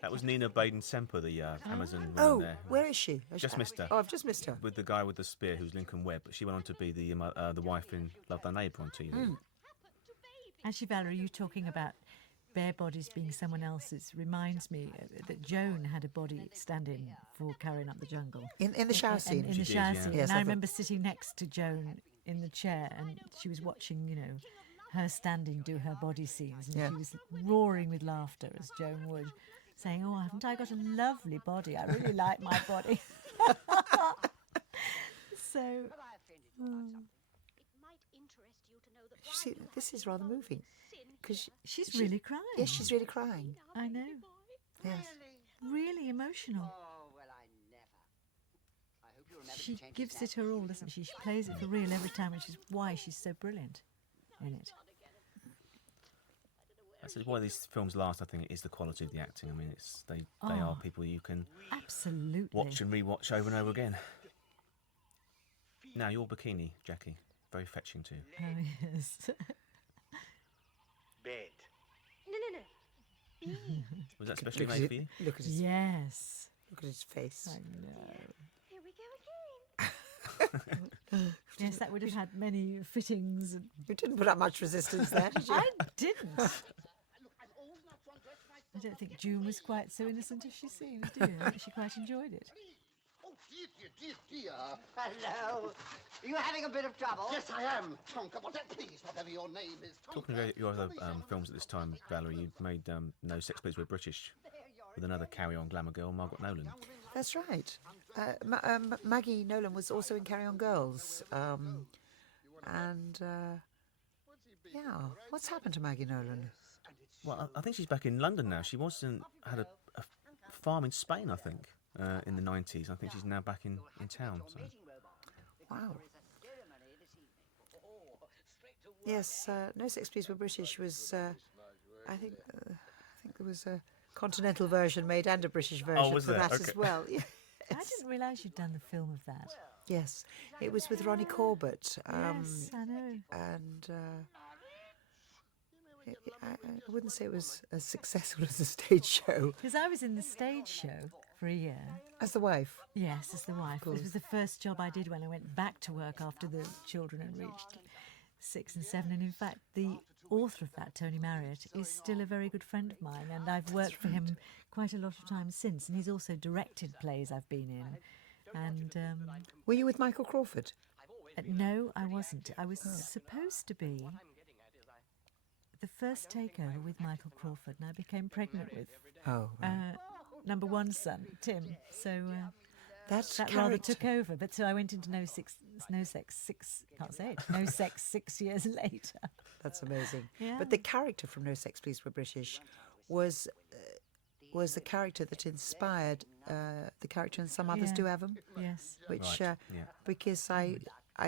That was Nina Baden-Semper, the Amazon woman Oh, there. where is she? Just missed her. Oh, I've just missed her. With the guy with the spear, who's Lincoln Webb, but she went on to be the wife in Love Thy Neighbour on TV. Actually, Valerie, you talking about bare bodies being someone else's reminds me that Joan had a body stand-in for Carrying Up the Jungle. In the shower scene. In the did, shower yeah. scene. Yes, And I I thought- remember sitting next to Joan in the chair, and she was watching, her standing do her body scenes, and Yeah. she was roaring with laughter, as Joan would, saying, "Oh, haven't I got a lovely body? I really like my body." So, It might interest you to know that You see, this is rather moving. Because she's really crying. yes, she's really crying. I know. Yes. Really emotional. She gives it her all, doesn't she? She plays it for real every time, which is why she's so brilliant in it. That's why these films last. I think is the quality of the acting. I mean, they are people you can Absolutely. watch and rewatch over and over again. Now your bikini, Jackie, very fetching too. Oh, yes. Bed. No. Was that specially Look at made it- for you? Look at his, Yes. look at his face. I know. Here we go again. Yes, that would have had many fittings. And You didn't put up much resistance there, did you? I didn't. I don't think June was quite so innocent as she seemed, do you? I think she quite enjoyed it. Oh, dear. Hello. Are you having a bit of trouble? Yes, I am. Tonka, please, whatever your name is. Talking about your other films at this time, Valerie, you made No Sex, Please We're British with another carry-on glamour girl, Margaret Nolan. That's right. Maggie Nolan was also in Carry On Girls. Yeah, what's happened to Maggie Nolan? Well, I think she's back in London now. She had a farm in Spain, I think, in the 90s. I think she's now back in town. So. Wow. Yes, No Sex, Please We're British was, I think there was a continental version made and a British version was for there? that Okay. as well. Yes. I didn't realise you'd done the film of that. Yes, it was with Ronnie Corbett. Yes, I know. And I wouldn't say it was as successful as a stage show. Because I was in the stage show for a year. As the wife. Yes, as the wife. course. This was the first job I did when I went back to work after the children had reached 6 and 7. And in fact, the author of that, Tony Marriott, is still a very good friend of mine. And I've worked for him quite a lot of times since. And he's also directed plays I've been in. And Were you with Michael Crawford? no, I wasn't. I was supposed to be the first takeover with Michael Crawford. And I became pregnant with Oh, right. number one son, Tim. So that that rather took over. But so I went into No Sex 6 years later. That's amazing. Yeah. But the character from No Sex, Please We're British was the character that inspired the character in Some Others Yeah. Do Have 'Em, Yes. which Right, yeah. because I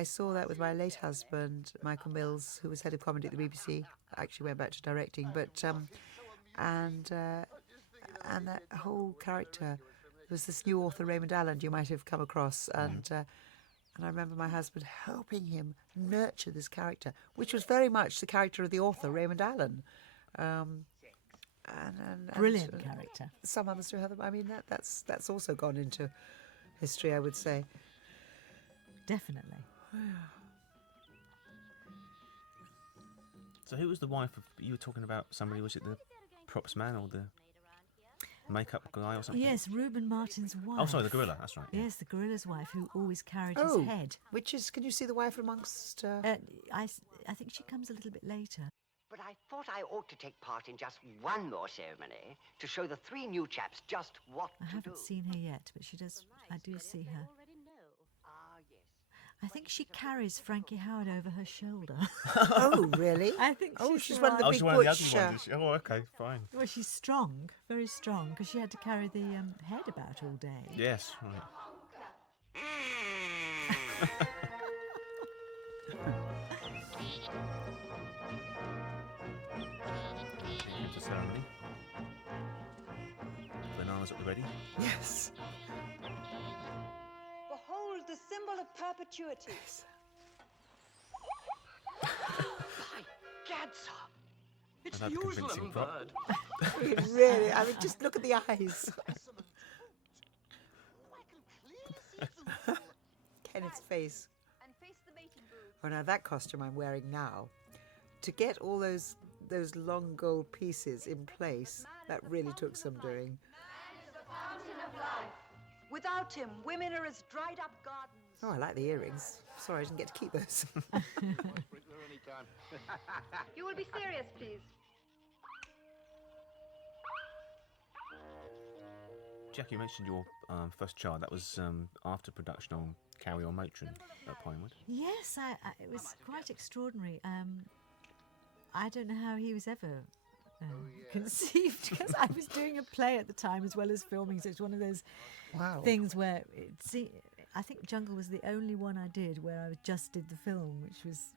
saw that with my late husband, Michael Mills, who was head of comedy at the BBC. I actually went back to directing, but and that whole character was this new author Raymond Allen you might have come across, and I remember my husband helping him nurture this character, which was very much the character of the author Raymond Allen. And Brilliant character. Some Others Do Have Them. I mean, that's also gone into history, I would say. Definitely. So who was the wife of? You were talking about somebody. Was it the props man or the makeup guy or something? Yes, Reuben Martin's wife. Oh, sorry, the gorilla. That's right. Yes, the gorilla's wife who always carried Oh, his head. which is? Can you see the wife amongst? I think she comes a little bit later. But I thought I ought to take part in just one more ceremony to show the 3 new chaps just what I to haven't do. seen her yet, but she does. I do see her. Ah, yes. I think she carries Frankie Howard over her shoulder. Oh, really? I think Oh, she's she's the one of the Oh, big she's one of the butch. ugly ones. Is she? Oh, okay, fine. Well, she's strong, very strong, because she had to carry the head about all day. Yes, right. Here's the ceremony. Bananas at the ready. Yes. Behold the symbol of perpetuity. Gad, sir. It's Another the convincing Jerusalem prop. bird. Really? I mean, just look at the eyes. Kenneth's face. And face the mating booth. Oh, now that costume I'm wearing now, to get all those those long gold pieces in place. That really took some doing. Without him, women are as dried up gardens. Oh, I like the earrings. Sorry, I didn't get to keep those. You will be serious, please. Jack, you mentioned your first child. That was after production on Carry On Matron at Pinewood. Yes, it was quite extraordinary. I don't know how he was ever conceived, because I was doing a play at the time as well as filming, so it's one of those things where I think Jungle was the only one I did where I just did the film, which was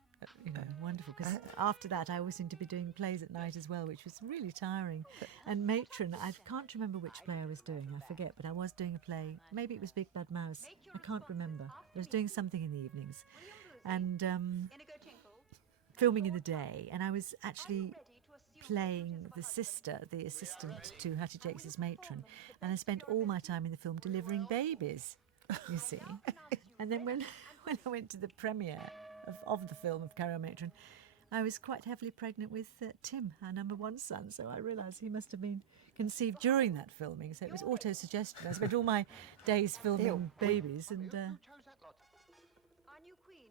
wonderful, because after that I always seemed to be doing plays at night as well, which was really tiring. And Matron, I can't remember which play I was doing, I forget, but I was doing a play, maybe it was Big Bad Mouse, I can't remember. I was doing something in the evenings and filming in the day, and I was actually playing the sister, the assistant to Hattie Jakes' Matron, and I spent all my time in the film delivering babies, you see. And then when I went to the premiere of the film of Carry On Matron, I was quite heavily pregnant with Tim, our number one son, so I realised he must have been conceived during that filming, so it was auto-suggestion. I spent all my days filming babies, and... Our new queen,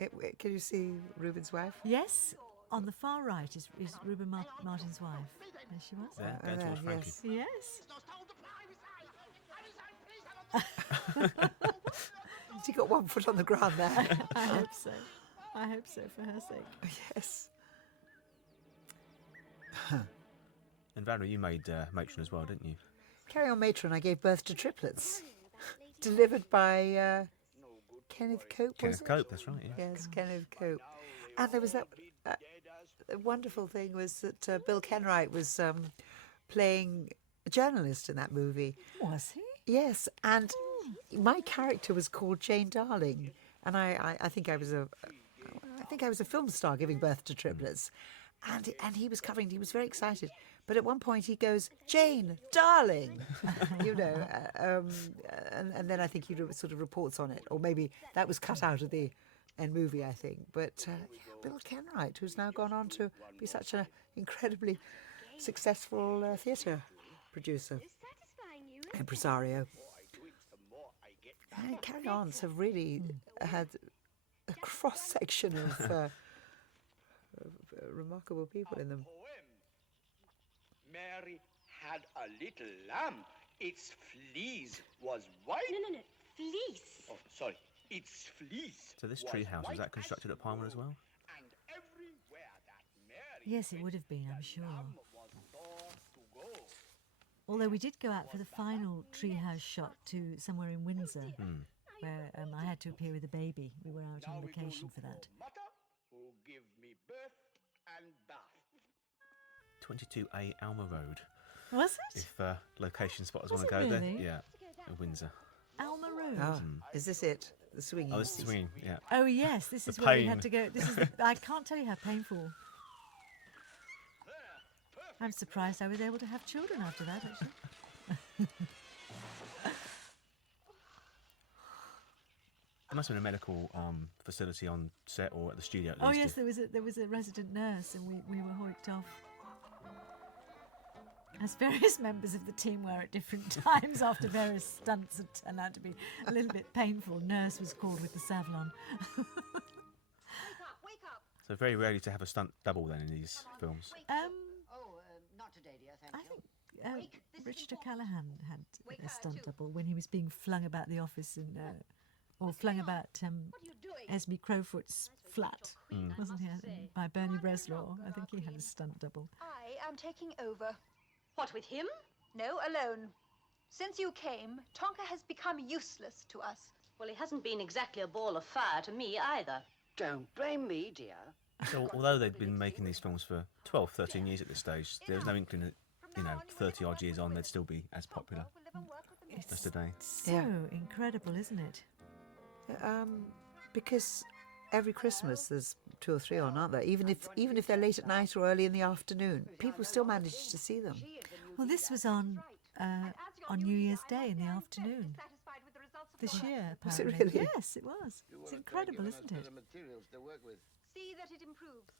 Evelyn. Can you see Reuben's wife? Yes, on the far right is Reuben Martin's wife. There she was. There, going towards Frankie. Yes. She got one foot on the ground there. I hope so. I hope so, for her sake. Yes. And Valerie, you made Matron as well, didn't you? Carry On Matron, I gave birth to triplets. Delivered by Kenneth Cope, was it? Kenneth Cope, that's right, yeah. Yes, Kenneth Cope. And there was that wonderful thing was that Bill Kenwright was playing a journalist in that movie. Was he? Yes, and my character was called Jane Darling, and I think I was a film star giving birth to triplets, and he was covering. He was very excited, but at one point he goes, "Jane Darling," you know, and then I think he sort of reports on it, or maybe that was cut out of the end movie, I think. But Bill Kenwright, who's now gone on to be such an incredibly successful theatre producer, impresario. And Carry Ons have really had a cross-section of remarkable people in them. Mary had a little lamb. Its fleece was white. No, fleece. Oh, sorry. Its fleece. So this tree house, was that constructed at Pinewood as well? And everywhere that Mary Yes, it would have been, I'm sure. lamb was thought to go. Although we did go out for the final treehouse shot to somewhere in Windsor, where I had to appear with a baby. We were out on vacation for that. Mother who give me birth and bath. 22A Alma Road. Was it? If location spotters Was want to it go really? there. Yeah, in Windsor. Alma Road. Ah, is this it? The swinging? Oh, it's swinging, yeah. Oh yes, this is The where we pain. had to go. This is. I can't tell you how painful. I'm surprised I was able to have children after that. Actually. There must have been a medical facility on set or at the studio at Oh least. yes, there was a resident nurse, and we were hoiked off. As various members of the team were at different times after various stunts had turned out to be a little bit painful. Nurse was called with the Savlon. Wake up. So very rarely to have a stunt double then in these films. Oh, not today, dear, thank I think Richard O'Callaghan had a stunt double when he was being flung about the office and or flung about Esme Crowfoot's flat, wasn't he? By Bernie Bresslaw. I think he had a stunt double. I am taking over. What, with him? No, alone. Since you came, Tonka has become useless to us. Well, he hasn't been exactly a ball of fire to me either. Don't blame me, dear. So although they've been making these films for 12, 13 years at this stage, there's no inkling that, 30 odd years on, they'd still be as popular as today. So incredible, isn't it? Because every Christmas there's 2 or 3 on, aren't there? Even if they're late at night or early in the afternoon, people still manage to see them. Well, this was on New Year's Day in the afternoon this year, Was it apparently. really? Yes, it was. It's incredible, isn't it? See that it improves.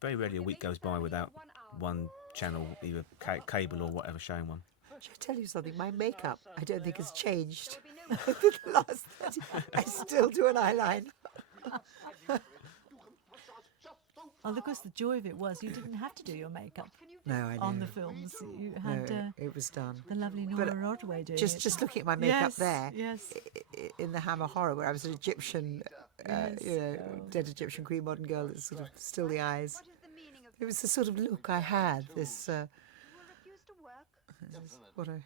very rarely a week goes by without one channel, either cable or whatever, showing one. Should I tell you something? My makeup, I don't think has changed. The last 30, I still do an eyeliner. Well, of course, the joy of it was you didn't have to do your makeup No, I know. on the films. You had No, it was done. the lovely Nora Rodway doing it. Just looking at my makeup Yes, there, yes. in the Hammer Horror, where I was an Egyptian, dead Egyptian queen, modern girl, that's sort of still the eyes. It was the sort of look I had. This what a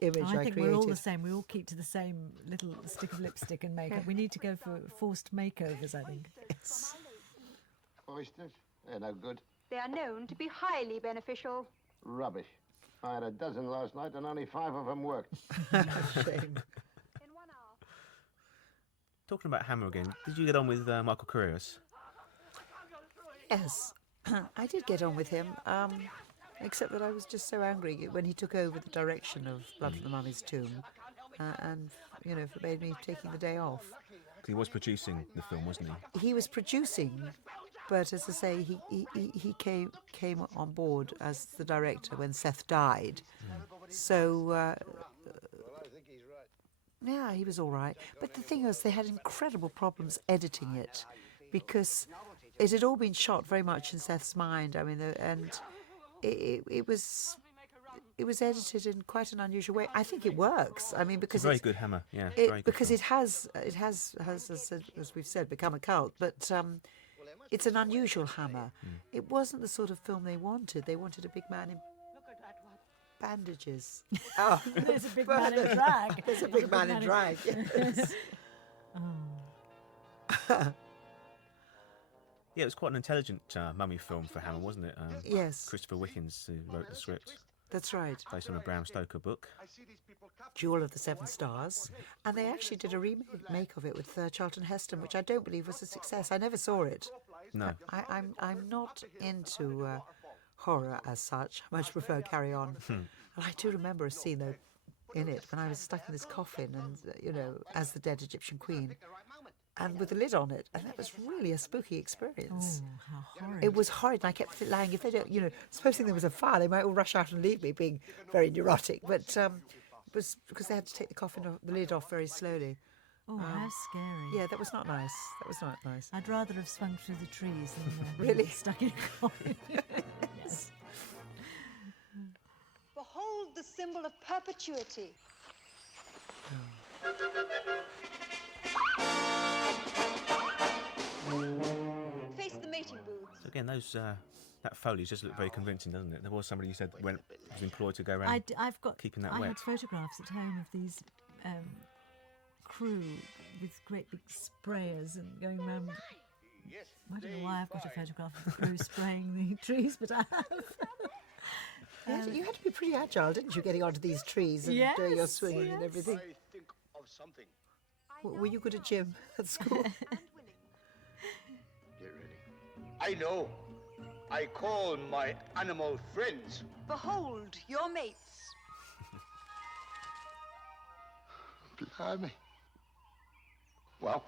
image I I think created. we're all the same. We all keep to the same little stick of lipstick and makeup. We need to go for forced makeovers, I think. Yes. Oysters? They're no good. They are known to be highly beneficial. Rubbish. I had a dozen last night and only 5 of them worked. Shame. Talking about Hammer again, did you get on with Michael Carreras? Yes, I did get on with him, except that I was just so angry when he took over the direction of Blood from the Mummy's Tomb, and, forbade me taking the day off. He was producing the film, wasn't he? He was producing, but as I say, he came on board as the director when Seth died. So, yeah, he was all right. But the thing was, they had incredible problems editing it, because it had all been shot very much in Seth's mind. I mean, and it was edited in quite an unusual way. I think it works. I mean, because It's a very good Hammer, yeah. Very good because film. it has as we've said, become a cult. But it's an unusual Hammer. It wasn't the sort of film they wanted. They wanted a big man in bandages. Oh, There's a big man in drag. There's a big man in drag. Yes. Yeah, it was quite an intelligent mummy film for Hammer, wasn't it? Yes. Christopher Wickens, who wrote the script, That's right. based on a Bram Stoker book. Jewel of the Seven Stars, and they actually did a remake of it with Charlton Heston, which I don't believe was a success. I never saw it. No. I'm not into horror as such. I much prefer Carry On. And I do remember a scene though in it when I was stuck in this coffin and as the dead Egyptian queen, and with the lid on it, and that was really a spooky experience. Oh, how horrid. It was horrid, and I kept lying. If they don't, supposing there was a fire, they might all rush out and leave me, being very neurotic. But it was because they had to take the lid off very slowly. Oh, how scary. Yeah, that was not nice. That was not nice. I'd rather have swung through the trees than Really? stuck in a coffin. Yes. Behold the symbol of perpetuity. Face the mating booth. So again, that foliage just looked very convincing, doesn't it? There was somebody who said was employed to go around I've got. keeping that I wet. had photographs at home of these crew with great big sprayers and going around. I don't know why I've got a photograph of the crew spraying the trees, but I have. You had to be pretty agile, didn't you, getting onto these trees and doing your Yes, swinging and yes. everything? I think of something. Were you good at gym at school? Get ready. I know. I call my animal friends. Behold your mates. Blimey. Well,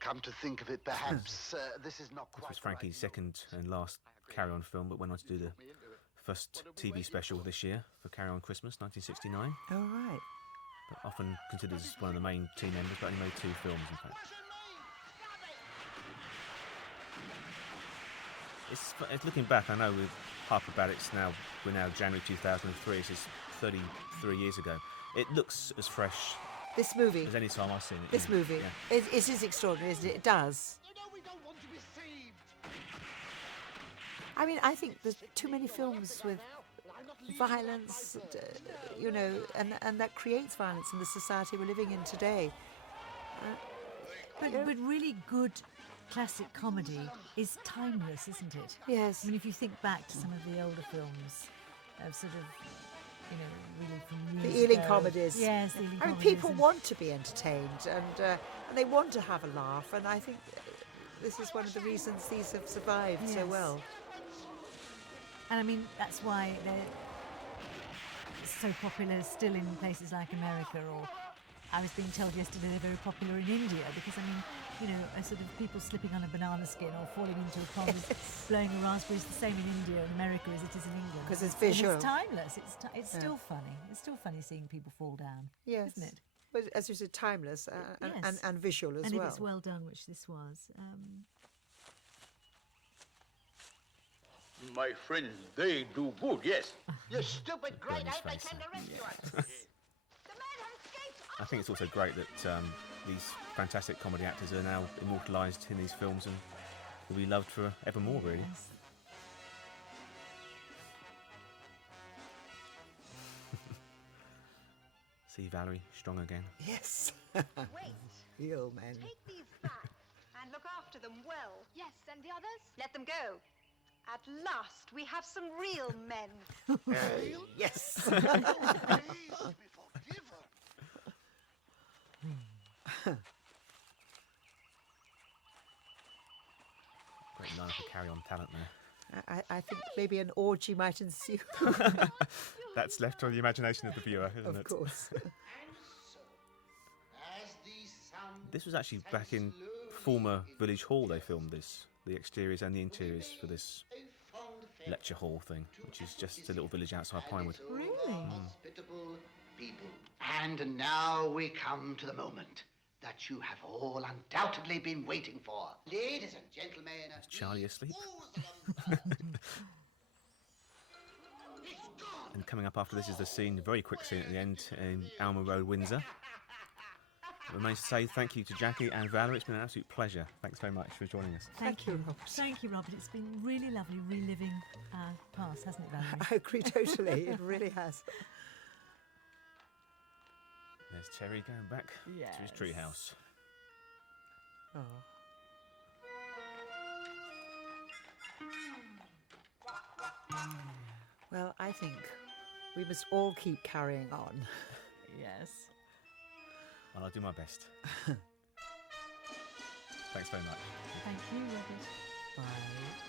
Come to think of it, perhaps this is not This quite was Frankie's right. second and last Carry On film, but went on to do the first TV special this year for Carry On Christmas, 1969. Oh, right. But often considered as one of the main team members, but only made 2 films, in fact. It's looking back, I know we've harped about it, we're now January 2003, so it's 33 years ago. It looks as fresh This movie. as any time I've seen it. This yeah. movie. Yeah. It is extraordinary, isn't it? It does. We don't want to be deceived. I mean, I think there's too many films with violence, and that creates violence in the society we're living in today. But really good classic comedy is timeless, isn't it? Yes. I mean, if you think back to some of the older films, of sort of, really from The years Ealing ago. comedies. Yes, the Ealing I mean, comedies. people and- want to be entertained, and they want to have a laugh, and I think this is one of the reasons these have survived so Yes. well. And I mean, that's why they're so popular still in places like America, or I was being told yesterday they're very popular in India, because I mean, you know, a sort of people slipping on a banana skin or falling into a pond, blowing a raspberry is the same in India and America as it is in England. 'Cause it's And visual. it's timeless. It's still funny. It's still funny seeing people fall down. Yes. Isn't it? But as you said, timeless Yes. and visual as and well. if it's well done, which this was. My friends, they do good, yes. You stupid great his ape, they face came there. to rescue us. The man has escaped. I think it's also great that these fantastic comedy actors are now immortalised in these films and will be loved for evermore, really. Yes. See Valerie strong again. Yes. Wait. Real men. Take these back and look after them well. Yes, and the others? Let them go. At last, we have some real men. Yes. Please, we forgive her. Great line for Carry On talent there. I think maybe an orgy might ensue. That's left to the imagination of the viewer, isn't Of it? course. And so, as the sun This was actually back in former village hall they filmed this. The exteriors and the interiors for this a fond farewell lecture hall thing, which is just a little village outside Pinewood. Really? Hospitable people. And now we come to the moment that you have all undoubtedly been waiting for. Ladies and gentlemen, Is Charlie asleep? And coming up after this is the scene, very quick scene at the end in Alma Road, Windsor. It remains to say thank you to Jackie and Valerie. It's been an absolute pleasure. Thanks very much for joining us. Thank you, Robert. Thank you, Robert. It's been really lovely reliving our past, hasn't it, Valerie? I agree totally. It really has. There's Terry going back to his treehouse. Oh. Well, I think we must all keep carrying on. Yes. Well, I'll do my best. Thanks very much. Thank you, Robert. Bye.